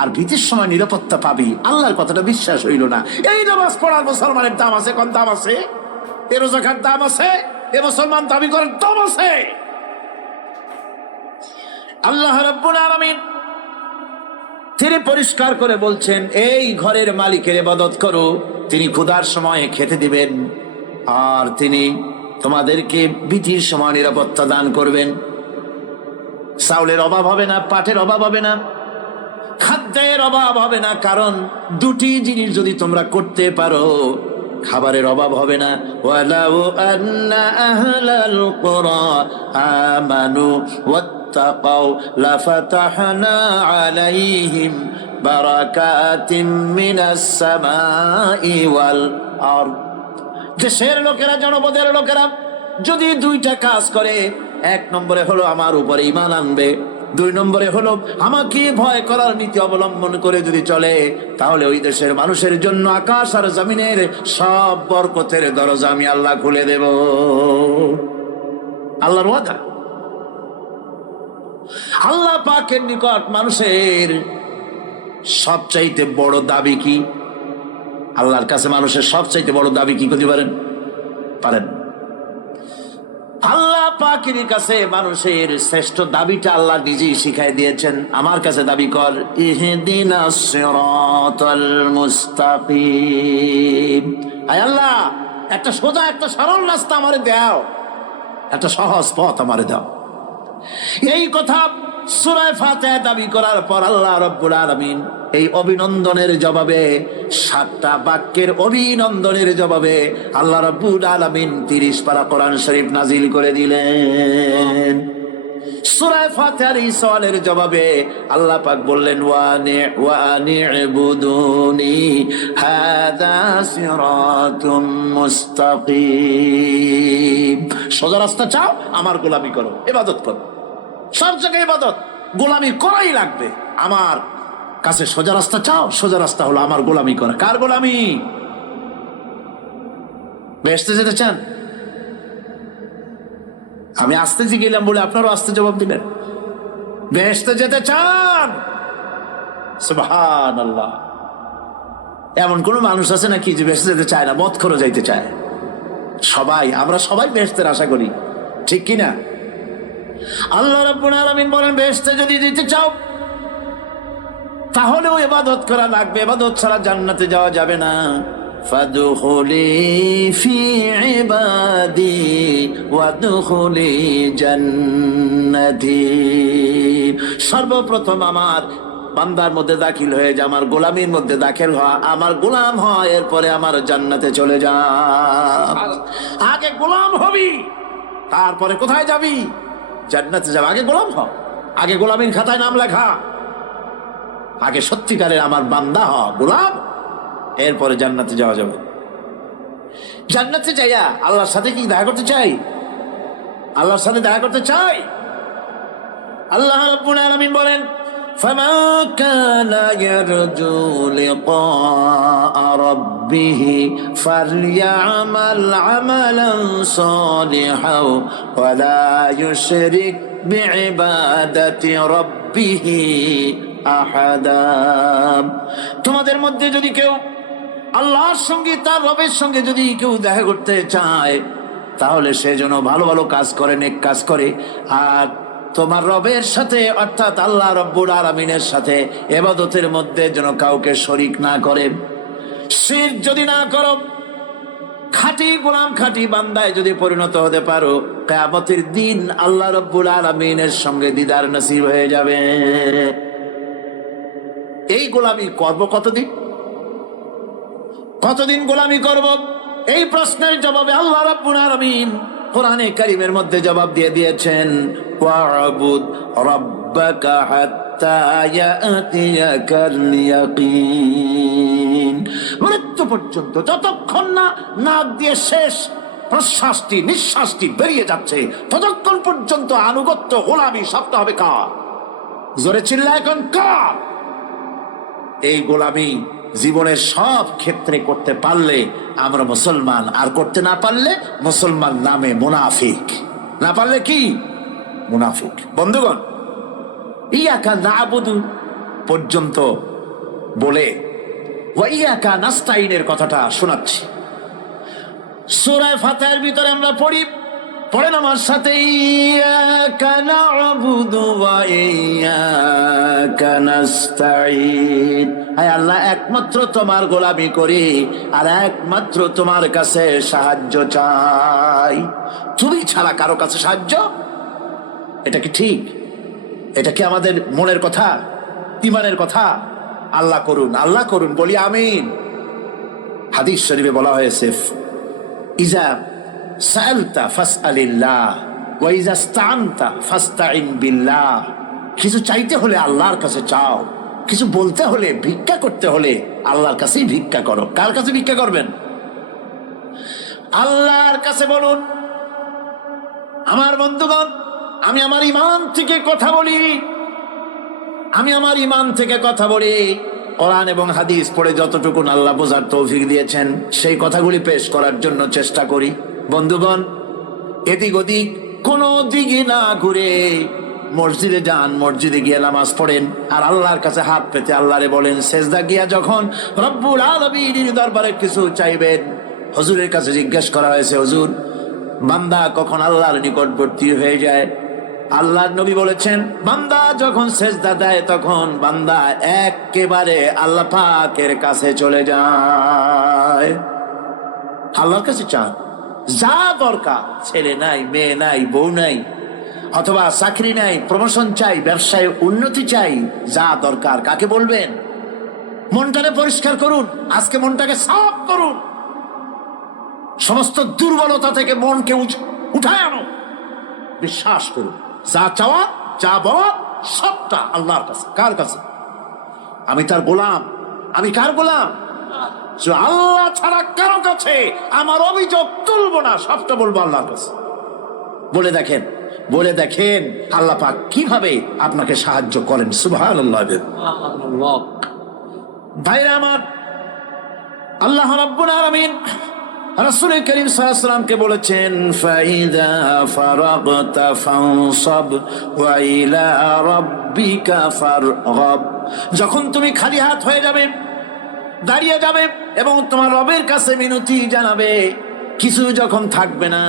আর ভীতির সময় নিরাপত্তা পাবি। আল্লাহর কথাটা বিশ্বাস হইল না। এই নামাজ পড়ার মুসলমানের দাম আছে, কোন দাম আছে? এ রোজা খাওয়ার দাম আছে, এ মুসলমান দাবি করার দাম আছে। আল্লাহ রাব্বুল আলামিন তিনি পরিষ্কার করে বলছেন, এই ঘরের মালিকের ইবাদত করো, তিনি ক্ষুধার সময় খেতে দিবেন, আর তিনি তোমাদেরকে ভীতির সময় নিরাপত্তা দান করবেন। চাউলের অভাব হবে না, পাটের অভাব হবে না, খাদ্যের অভাব হবে না, কারণ দুটি জিনিস যদি তোমরা করতে পারো, খাবারের অভাব হবে না। ওয়ালাউ আন্না আহলাল কুরা আমানু ওয়াত্তাকাউ লাফাতাহনা আলাইহিম বারাকাতিম মিনাস সামাই ওয়াল আরদ। দেশের লোকেরা, জনপদের লোকেরা যদি দুইটা কাজ করে, এক নম্বরে হলো আমার উপরে ঈমান আনবে, দুই নম্বরে হলো আমাকে ভয় করার নীতি অবলম্বন করে যদি চলে, তাহলে ওই দেশের মানুষের জন্য আকাশ আর জমিনের সব বরকতের দরজা আমি আল্লাহ খুলে দেব। আল্লাহর ওয়াদা। আল্লাহ পাকের নিকট মানুষের সবচাইতে বড় দাবি কি? আল্লাহর কাছে মানুষের সবচাইতে বড় দাবি কি করতে পারেন? পারেন? আল্লাহ পাকের কাছে মানুষের শ্রেষ্ঠ দাবিটা আল্লাহ নিজেই শিখাই দিয়েছেন। আমার কাছে দাবি কর, ইহদিনাস সিরাতাল মুস্তাকিম। আয় আল্লাহ, একটা সোজা, একটা সরল রাস্তা আমারে দাও, একটা সহজ পথ আমারে দাও। এই কথা সূরা ফাতিহা দাবি করার পর আল্লাহ রাব্বুল আলামিন এই অভিনন্দনের জবাবে, 7টা বাক্যের অভিনন্দনের জবাবে আল্লাহ রাব্বুল আলামিন 30 পারা কোরআন শরীফ নাজিল করে দিলেন। সূরা ফাতিহার এই সওয়ালের জবাবে আল্লাহ পাক বললেন, ওয়া আনি'বুদুনি হাযা সিরাতুম মুস্তাকিম। সোজা রাস্তা চাও, আমার গোলামি করো, ইবাদত করো। সব জায়গায় ইবাদত, গোলামি করাই লাগবে। আমার কাছে সোজা রাস্তা চাও, সোজা রাস্তা হলো আমার গোলামি করা। কার গোলামি? বেহেশতে যেতে চান? আমি আস্তে গেলাম বলে আপনারও আস্তে জবাব দিলেন। বেহেশতে যেতে চান? সুবহানাল্লাহ। এমন কোন মানুষ আছে নাকি যে বেহেশতে যেতে চায় না? মদ খোর যাইতে চায়। সবাই, আমরা সবাই বেহেশতের আশা করি, ঠিক কিনা? আল্লাহ রাব্বুল আলামিন বলেন, বেহেশতে যদি যেতে চাও তাহলেও ইবাদত করা লাগবে, ইবাদত ছাড়া জান্নাতে যাওয়া যাবে না। ফাদখুলি ফি ইবাদি ওয়াদখুলি জান্নাতি। সর্বপ্রথম আমার বান্দার মধ্যে দাখিল হয়ে যা, আমার গোলামির মধ্যে দাখিল হওয়া, আমার গোলাম হয়, এরপরে আমার জান্নাতে চলে যা। আগে গোলাম হবি, তারপরে কোথায় যাবি? জান্নাতে যাবে। আগে গোলাম হ, আগে গোলামির খাতায় নাম লেখা, আগে সত্যিকারের আমার বান্দা হ, গোলাম, এরপরে জান্নাতে যাওয়া যাবে। জান্নাতে যাইয়া আল্লাহর সাথে কি দেখা করতে চাই? আল্লাহর সাথে দেখা করতে চাই। আল্লাহ রাব্বুল আলামিন বলেন, ফামান কানা ইয়ারজু লিকা রাব্বিহি ফালইআমাল আমালান সালিহাও ওয়া লা ইউশরিক বিইবাদাতি রাব্বিহি আহাদা। তোমাদের মধ্যে যদি কেউ আল্লাহর সঙ্গে, তার রবের সঙ্গে যদি কেউ দেখা করতে চায়, তাহলে সে যেন ভালো ভালো কাজ করে, নেক কাজ করে, আর তোমার রবের সাথে অর্থাৎ আল্লাহ রাব্বুল আলামিনের সাথে ইবাদতের মধ্যে যেন কাউকে শরীক না করে। শিরক যদি না করো, খাঁটি গোলাম খাঁটি বান্দায় যদি পরিণত হতে পারো, কিয়ামতের দিন আল্লাহ রাব্বুল আলামিনের সঙ্গে দিদার নসিব হয়ে যাবে। এই গোলামি করব কতদিন? কতদিন গোলামি করব? এই প্রশ্নের জবাবে আল্লাহ রাব্বুল আলামিন কোরআনে কারীমের মধ্যে জবাব দিয়ে দিয়েছেন, ওয়া'বুদ রাব্বাকা হাত্তা ইয়াতিয়াকাল ইয়াকিন। মৃত্যু পর্যন্ত, যতক্ষণ না নাক দিয়ে শেষ প্রশ্বাসটি নিঃশ্বাসটি বেরিয়ে যাচ্ছে, ততক্ষণ পর্যন্ত আনুগত্য গোলামি সবটা হবে কার? জোরে চিল্লা এখন কার? এই গোলামি জীবনের সব ক্ষেত্রে করতে পারলে আমরা মুসলমান, আর করতে না পারলে মুসলমান নামে মুনাফিক। না পারলে কি? মুনাফিক। বন্ধুগণ, ইয়াকা না'বুদু পর্যন্ত বলে ওয়া ইয়াকা নাস্তাইনের কথাটা শোনাচ্ছি। সূরা ফাতিহার ভিতরে আমরা পড়ি, পড়েন আমার সাথে, ইয়াকা না'বুদু ওয়া ইয়াকা নাস্তাইন। আয় আল্লাহ, একমাত্র তোমার গোলামি করি আর একমাত্র তোমার কাছে সাহায্য চাই। তুমি ছাড়া কারো কাছে সাহায্য? এটা কি ঠিক? এটা কি আমাদের মনের কথা, ঈমানের কথা? আল্লাহ করুন, আল্লাহ করুন, বলি আমিন। হাদিস শরীফে বলা হয়েছে, ইজা সাআলতা ফাসআলিল্লাহ ওয়া ইজা ইসতাআনতা ফাসতাইন বিল্লাহ। কিছু চাইতে হলে আল্লাহর কাছে চাও, কিছু বলতে হলে, ভিক্ষা করতে হলে আল্লাহর কাছেই ভিক্ষা করো। কার কাছে ভিক্ষা করবেন? আল্লাহর কাছে বলুন। আমার বন্ধুগণ, আমি আমার ঈমান থেকে কথা বলি, আমি আমার ঈমান থেকে কথা বলি। কোরআন এবং হাদিস পড়ে যতটুকু আল্লাহ বোঝার তৌফিক দিয়েছেন সেই কথাগুলি পেশ করার জন্য চেষ্টা করি। বন্ধুগণ, এদিক ওদিক কোনো দিকে না ঘুরে মসজিদে যান, মসজিদে গিয়ে নামাজ পড়েন, আর আল্লাহর কাছে হাত পেতে আল্লাহরে বলেন। সেজদা গিয়া যখন রব্বুল আলামিনের দরবারে কিছু চাইবেন, হুজুরের কাছে জিজ্ঞেস করা হয়েছে, হুজুর, বান্দা কখন আল্লাহর নিকটবর্তী হয়ে যায়? আল্লাহর নবী বলেছেন, বান্দা যখন সেজদা দেয় তখন বান্দা একেবারে আল্লাহ পাকের কাছে চলে যায়। আল্লাহর কাছে চান, যা দরকার, ছেলে নাই, মেয়ে নাই, বউ নাই, অথবা চাকরি নাই, প্রমোশন চাই, ব্যবসায় উন্নতি চাই, যা দরকার কাকে বলবেন? মনটাকে পরিষ্কার করুন, আজকে মনটাকে সাফ করুন, সমস্ত দুর্বলতা থেকে মনকে উঠায় আনো, বিশ্বাস করুন, যা চাওয়া যা বলা সবটা আল্লাহর কাছে। কার কাছে? আমি তার গোলাম। আমি কার গোলাম? আল্লাহ ছাড়া কারো কাছে আমার অভিযোগ তুলবো না, সবটা বলবো আল্লাহর কাছে। বলে দেখেন, বলে দেখেন আল্লাহ পাক কিভাবে আপনাকে সাহায্য করেন। সুবহানাল্লাহ। ভাইরা আমার, আল্লাহ রাব্বুল আলামিন রাসূল করিম সাল্লাল্লাহু আলাইহি ওয়াসাল্লামকে বলেছেন, ফাইদা ফারাগতা ফানসাব ওয়া ইলা রাব্বিকা ফারগাব। যখন তুমি খালি হাত হয়ে যাবে, দাঁড়িয়ে যাবে এবং তোমার রবের কাছে মিনতি জানাবে, কিছু যখন থাকবে না,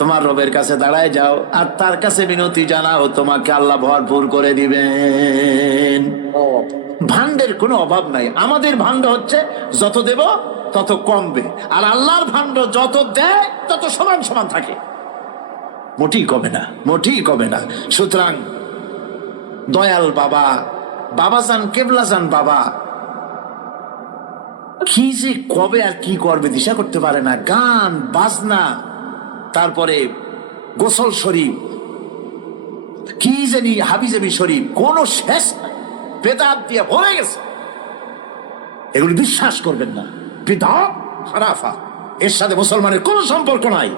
তোমার রবের কাছে দাঁড়ায় যাও আর তার কাছে মিনতি জানাও, তোমাকে আল্লাহ ভরপুর করে দিবেন। ভান্ডের কোনো অভাব নাই। আমাদের ভান্ড হচ্ছে যত দেব তত কমবে, আর আল্লাহর ভান্ড যত দেয় তত সমান সমান থাকে, মোটেই কমে না, মোটেই কমে না। সুতরাং দয়াল বাবা, বাবাজান, কেবলাজান বাবা কি যে কবে আর কি করবে দিশা করতে পারে না। গান বাজনা, তারপরে গোসল শরীফ, কি জানি হাবিজাবি শরীফ, কোন শেষ নাই, বেদাত দিয়ে ভরে গেছে। এগুলি বিশ্বাস করবেন না, বিদআত খারাফা, এর সাথে মুসলমানের কোনো সম্পর্ক নাই।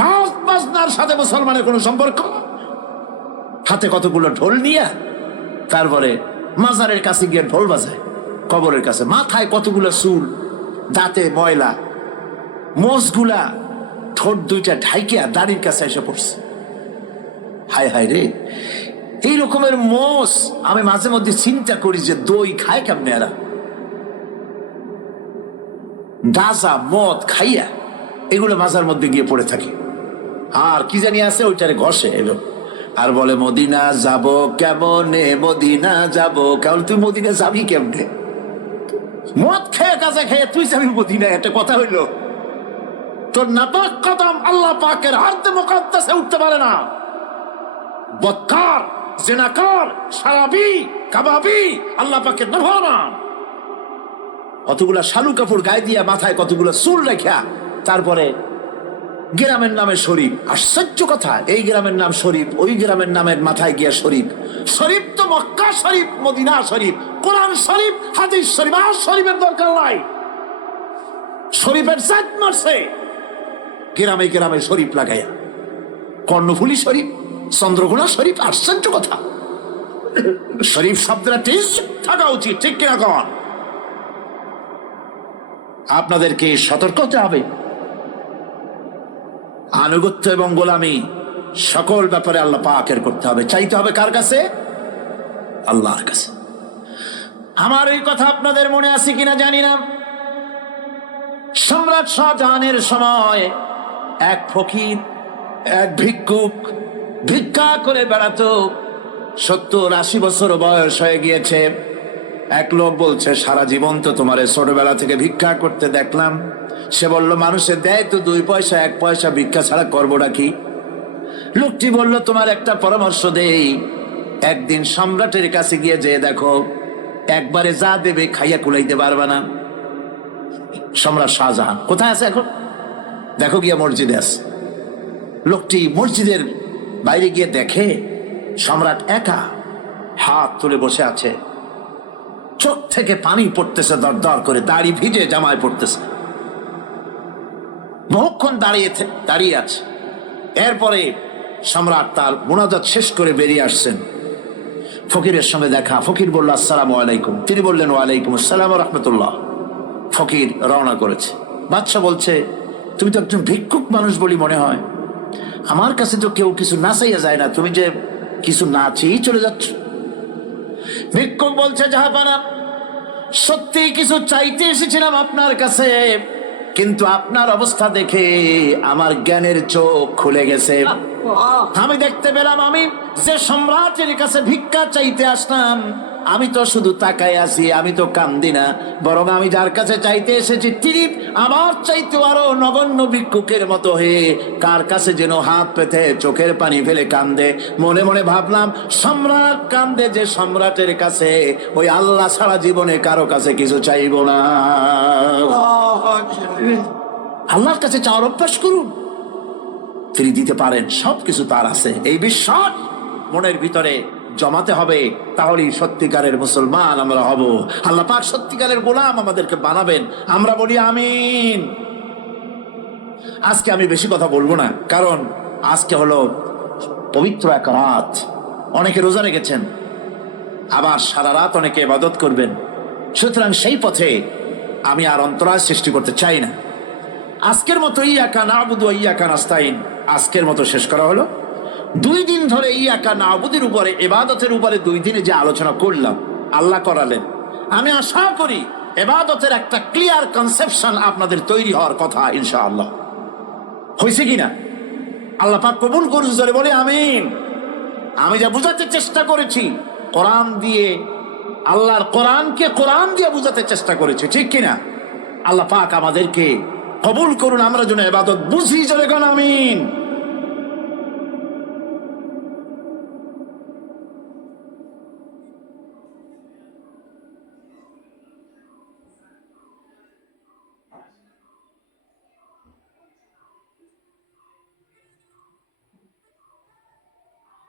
গান বাজনার সাথে মুসলমানের কোনো সম্পর্ক। হাতে কতগুলো ঢোল নিয়ে তারপরে মাজারের কাছে গিয়ে ঢোল বাজায়, কবরের কাছে, মাথায় কতগুলো চুল, দাঁতে ময়লা, মোষগুলা ঠোঁট দুইটা ঢাইকিয়া দাড়ির কাছে এসে পড়ছে। হায় হায় রে, এই রকমের মোষ আমি মাঝে মধ্যে চিন্তা করি যে দই খায় কেমনে এরা, গাঁজা মদ খাইয়া এগুলো মাজার মধ্যে গিয়ে পড়ে থাকে। আর কি জানি আছে ওইটারে ঘষে এলো আর বলে, মদিনা যাব কেমনে, মদিনা যাব কেমন। তুই মদিনা যাবি কেমনে? মদ খেয়ে কাজে খেয়ে তুই যাবি মদিনা, একটা কথা হইলো? তোর নাপাক কদম আল্লাহ পাকের আরদে মুকাদ্দাসে উঠতে পারে না। বদকার, জিনাকার, শারাবি, কাবাবি, আল্লাহ পাকের নাফরমান। কতগুলা শালু কাপড় গায়ে দিয়া, মাথায় কতগুলা চুল রেখা, তারপরে গ্রামের নামে শরীফ। আশ্চর্য কথা, এই গ্রামের নাম শরীফ, ওই গ্রামের নামের মাথায় গিয়া শরীফ। শরীফ তো মক্কা শরীফ, মদিনা শরীফ, কোরআন শরীফ, হাদিস শরীফ। আর শরীফের দরকার নাই। শরীফের জাত মারছে গ্রামে গ্রামে শরীফ লাগাইয়া। কর্ণফুলী শরীফ, চন্দ্রকোনা শরীফ। আশ্চর্য কথা, শরীফ শব্দটা ঠিক থাকা উচিত, ঠিক কিনা কন? আপনাদেরকে সতর্ক হতে হবে। আনুগত্য এবং গোলামি সকল ব্যাপারে আল্লাহ পাকের করতে হবে। চাইতে হবে কার কাছে? আল্লাহর কাছে। আমার এই কথা আপনাদের মনে আছে কিনা জানি না। সম্রাট শাহজাহানের সময় এক ফকির, এক ভিক্ষুক ভিক্ষা করে বেড়াতো। 70-80 বছর বয়স হয়ে গিয়েছে। এক লোক বলছে, সারা জীবন তো তোমার ছোটবেলা থেকে ভিক্ষা করতে দেখলাম। সে বলল, মানুষের দেয় তো 2 পয়সা 1 পয়সা, ভিক্ষা ছাড়া করবোটা কি? লোকটি বলল, তোমার একটা পরামর্শ দেই। একদিন সম্রাটের কাছে গিয়ে যে দেখো, একবারে যা দেবে খাইয়া কুলাইতে পারবে না। সম্রাট শাহজাহান কোথায় আছে এখন? দেখো গিয়া মসজিদে আছে। লোকটি মসজিদের বাইরে গিয়ে দেখে সম্রাট একা হাত তুলে বসে আছে। চোখ থেকে পানি পড়তেছে দর দর করে, দাড়ি ভিজে জামায় পড়তেছে। বহুক্ষণ দাঁড়িয়ে আছে। এরপরে সম্রাট তার মুনাজাত শেষ করে বেরিয়ে আসছেন। ফকিরের সঙ্গে দেখা। ফকির বলল, আসসালামু আলাইকুম। তিনি বললেন, ওয়ালাইকুম আসসালাম ওয়া রাহমাতুল্লাহ। ফকির রওনা করেছে। বাদশা বলছে, তুমি তো একজন ভিক্ষুক মানুষ বলি মনে হয়, আমার কাছে তো কেউ কিছু না চাইয়া যায় না, তুমি যে কিছু না চেয়েই চলে যাচ্ছ। ভিক্ষুক বলছে, জাহাপানা, সত্যি কিছু চাইতে এসেছিলাম আপনার কাছে, কিন্তু আপনার অবস্থা দেখে আমার জ্ঞানের চোখ খুলে গেছে। আমি দেখতে পেলাম, আমি যে সম্রাটের কাছে ভিক্ষা চাইতে আসলাম, আমি তো শুধু তাকায় আছি, আমি তো কান্দি না। বরং আমি যার কাছে চাইতে এসেছি, তিনি আমার চাইতে আরো নগণ্য ভিক্ষুকের মতো হয়ে কার কাছে যেন হাত পেতে চোখের পানি ফেলে কান্দে। মনে মনে ভাবলাম, সম্রাট কান্দে যে সম্রাটের কাছে, ওই আল্লাহ ছাড়া জীবনে কারো কাছে কিছু চাইব না। আল্লাহর কাছে চাওয়ার অভ্যাস করুন, তিনি দিতে পারেন। সবকিছু তার আছে, এই বিশ্বাস মনের ভিতরে জমাতে হবে। তাহলেই সত্যিকারের মুসলমান আমরা হব। আল্লাহ পাক সত্যিকারের গোলাম আমাদেরকে বানাবেন। আমরা বলি আমিন। আজকে আমি বেশি কথা বলবো না, কারণ আজকে হলো পবিত্র এক রাত। অনেকে রোজা রেখেছেন, আবার সারা রাত অনেকে ইবাদত করবেন। সুতরাং সেই পথে আমি আর অন্তরায় সৃষ্টি করতে চাই না। আজকের মতো ইয়াকা নাবুদু ওয়া ইয়াকা নাস্তাইন আজকের মতো শেষ করা হলো। 2 দিন ধরে ইয়াকা নাবুদের উপরে, ইবাদতের উপরে 2 দিনে যে আলোচনা করলাম, আল্লাহ করালেন। আমি আশা করি ইবাদতের একটা ক্লিয়ার কনসেপশন আপনাদের তৈরি হওয়ার কথা ইনশাআল্লাহ। হয়েছে কিনা? আল্লাহ পাক কবুল করুন, জোরে বলে আমিন। আমি যা বুঝাতে চেষ্টা করেছি কোরআন দিয়ে, আল্লাহর কোরআনকে কোরআন দিয়ে বুঝাতে চেষ্টা করেছি, ঠিক কিনা? আল্লাহ পাক আমাদেরকে কবুল করুন, আমরা যেন ইবাদত বুঝি, জোরে কোন আমিন।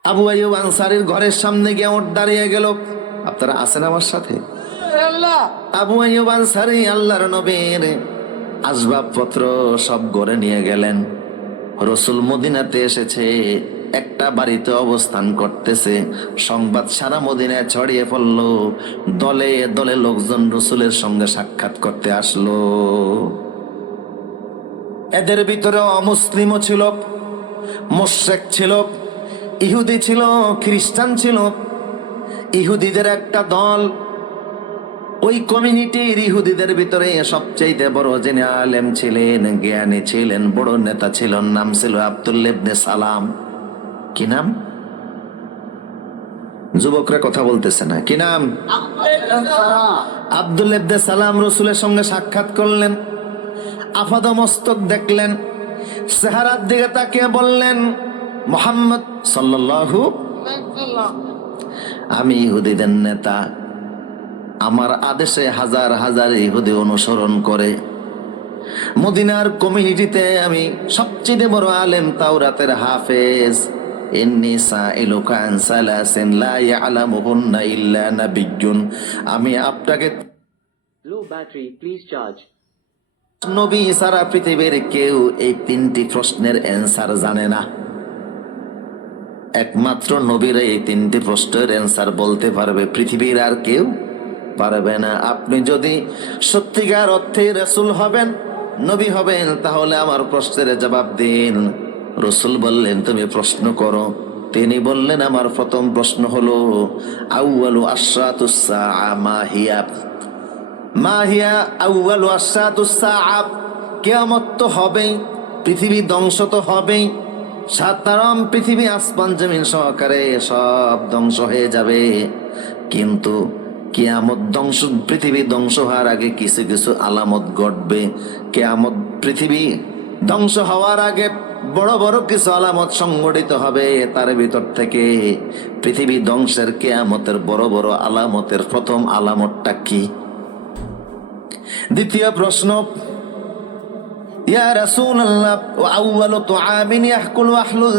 আবু আইয়ুব আনসারীর ঘরের সামনে গিয়ে ওঠ দাঁড়িয়ে গেল। আপনারা আছেন আমার সাথে? আবু আইয়ুব আনসারী আল্লাহর নবীর আসবাবপত্র সব ঘরে নিয়ে গেলেন। রসুল মদিনাতে এসেছে, একটা বাড়িতে অবস্থান করতেছে। সংবাদ সারা মদিনায় ছড়িয়ে পড়ল। দলে দলে লোকজন রসুলের সঙ্গে সাক্ষাৎ করতে আসলো। এদের ভিতরে অমুসলিমও ছিল, মুশরিক ছিল, ইহুদি ছিল, খ্রিস্টান ছিল। ইহুদিদের একটা দল, ওই কমিউনিটির ইহুদিদের ভিতরে সবচেয়ে বড় যিনি আলেম ছিলেন, জ্ঞানী ছিলেন, বড় নেতা ছিলেন, নাম ছিল আব্দুল্লাহ ইবনে সালাম। কি নাম? যুবকরা কথা বলতেছে না। কি নাম? আব্দুল ইবনে সালাম রসুলের সঙ্গে সাক্ষাৎ করলেন, আপাদমস্তক দেখলেন, চেহারার দিকে তাকিয়ে বললেন, মুহাম্মদ সাল্লাল্লাহু, আমি ইহুদিদের নেতা, আমার আদেশে হাজার হাজার ইহুদি অনুসরণ করে। মদিনার কমিটিতে আমি সবচেয়ে বড় আলেম, তাওরাতের হাফেজ। ইন্নী সাইলুকা আন সালাসিন লা ইয়ালামুহুন্না ইল্লা নাবিয়্যুন। আমি আপনাকে Low battery, please charge. নবী সারা পৃথিবীর কেউ এই তিনটি প্রশ্নের অ্যান্সার জানে না। একমাত্র নবীর এই তিনটি প্রশ্নের অ্যান্সার বলতে পারবে, পৃথিবীর আর কেউ পারবে না। আপনি যদি সত্যিকার অর্থে রাসূল হবেন, নবী হবেন, তাহলে আমার প্রশ্নের জবাব দিন। রাসূল বললেন, তুমি প্রশ্ন করো। তিনি বললেন, আমার প্রথম প্রশ্ন হলো, আউয়ালু আশরাতুস সাআ মা হিয়া? মা হিয়া আউয়ালু আশরাতুস সাআ? কিয়ামত তো হবেই, পৃথিবী ধ্বংস তো হবেই, সাধারণ পৃথিবী আসমান জমিন সহকারে সব ধ্বংস হয়ে যাবে। কিন্তু কিয়ামত ধ্বংস, পৃথিবী ধ্বংস হওয়ার আগে কিছু কিছু আলামত ঘটবে। কিয়ামত, পৃথিবী ধ্বংস হওয়ার আগে বড় বড় কিছু আলামত সংঘটিত হবে। তার ভিতর থেকে পৃথিবী ধ্বংসের, কিয়ামতের বড় বড় আলামতের প্রথম আলামতটা কি? দ্বিতীয় প্রশ্ন, ইয়া রাসূলুল্লাহ, ওয়া আউয়ালু তুআমিন ইয়াকুলু আহলুল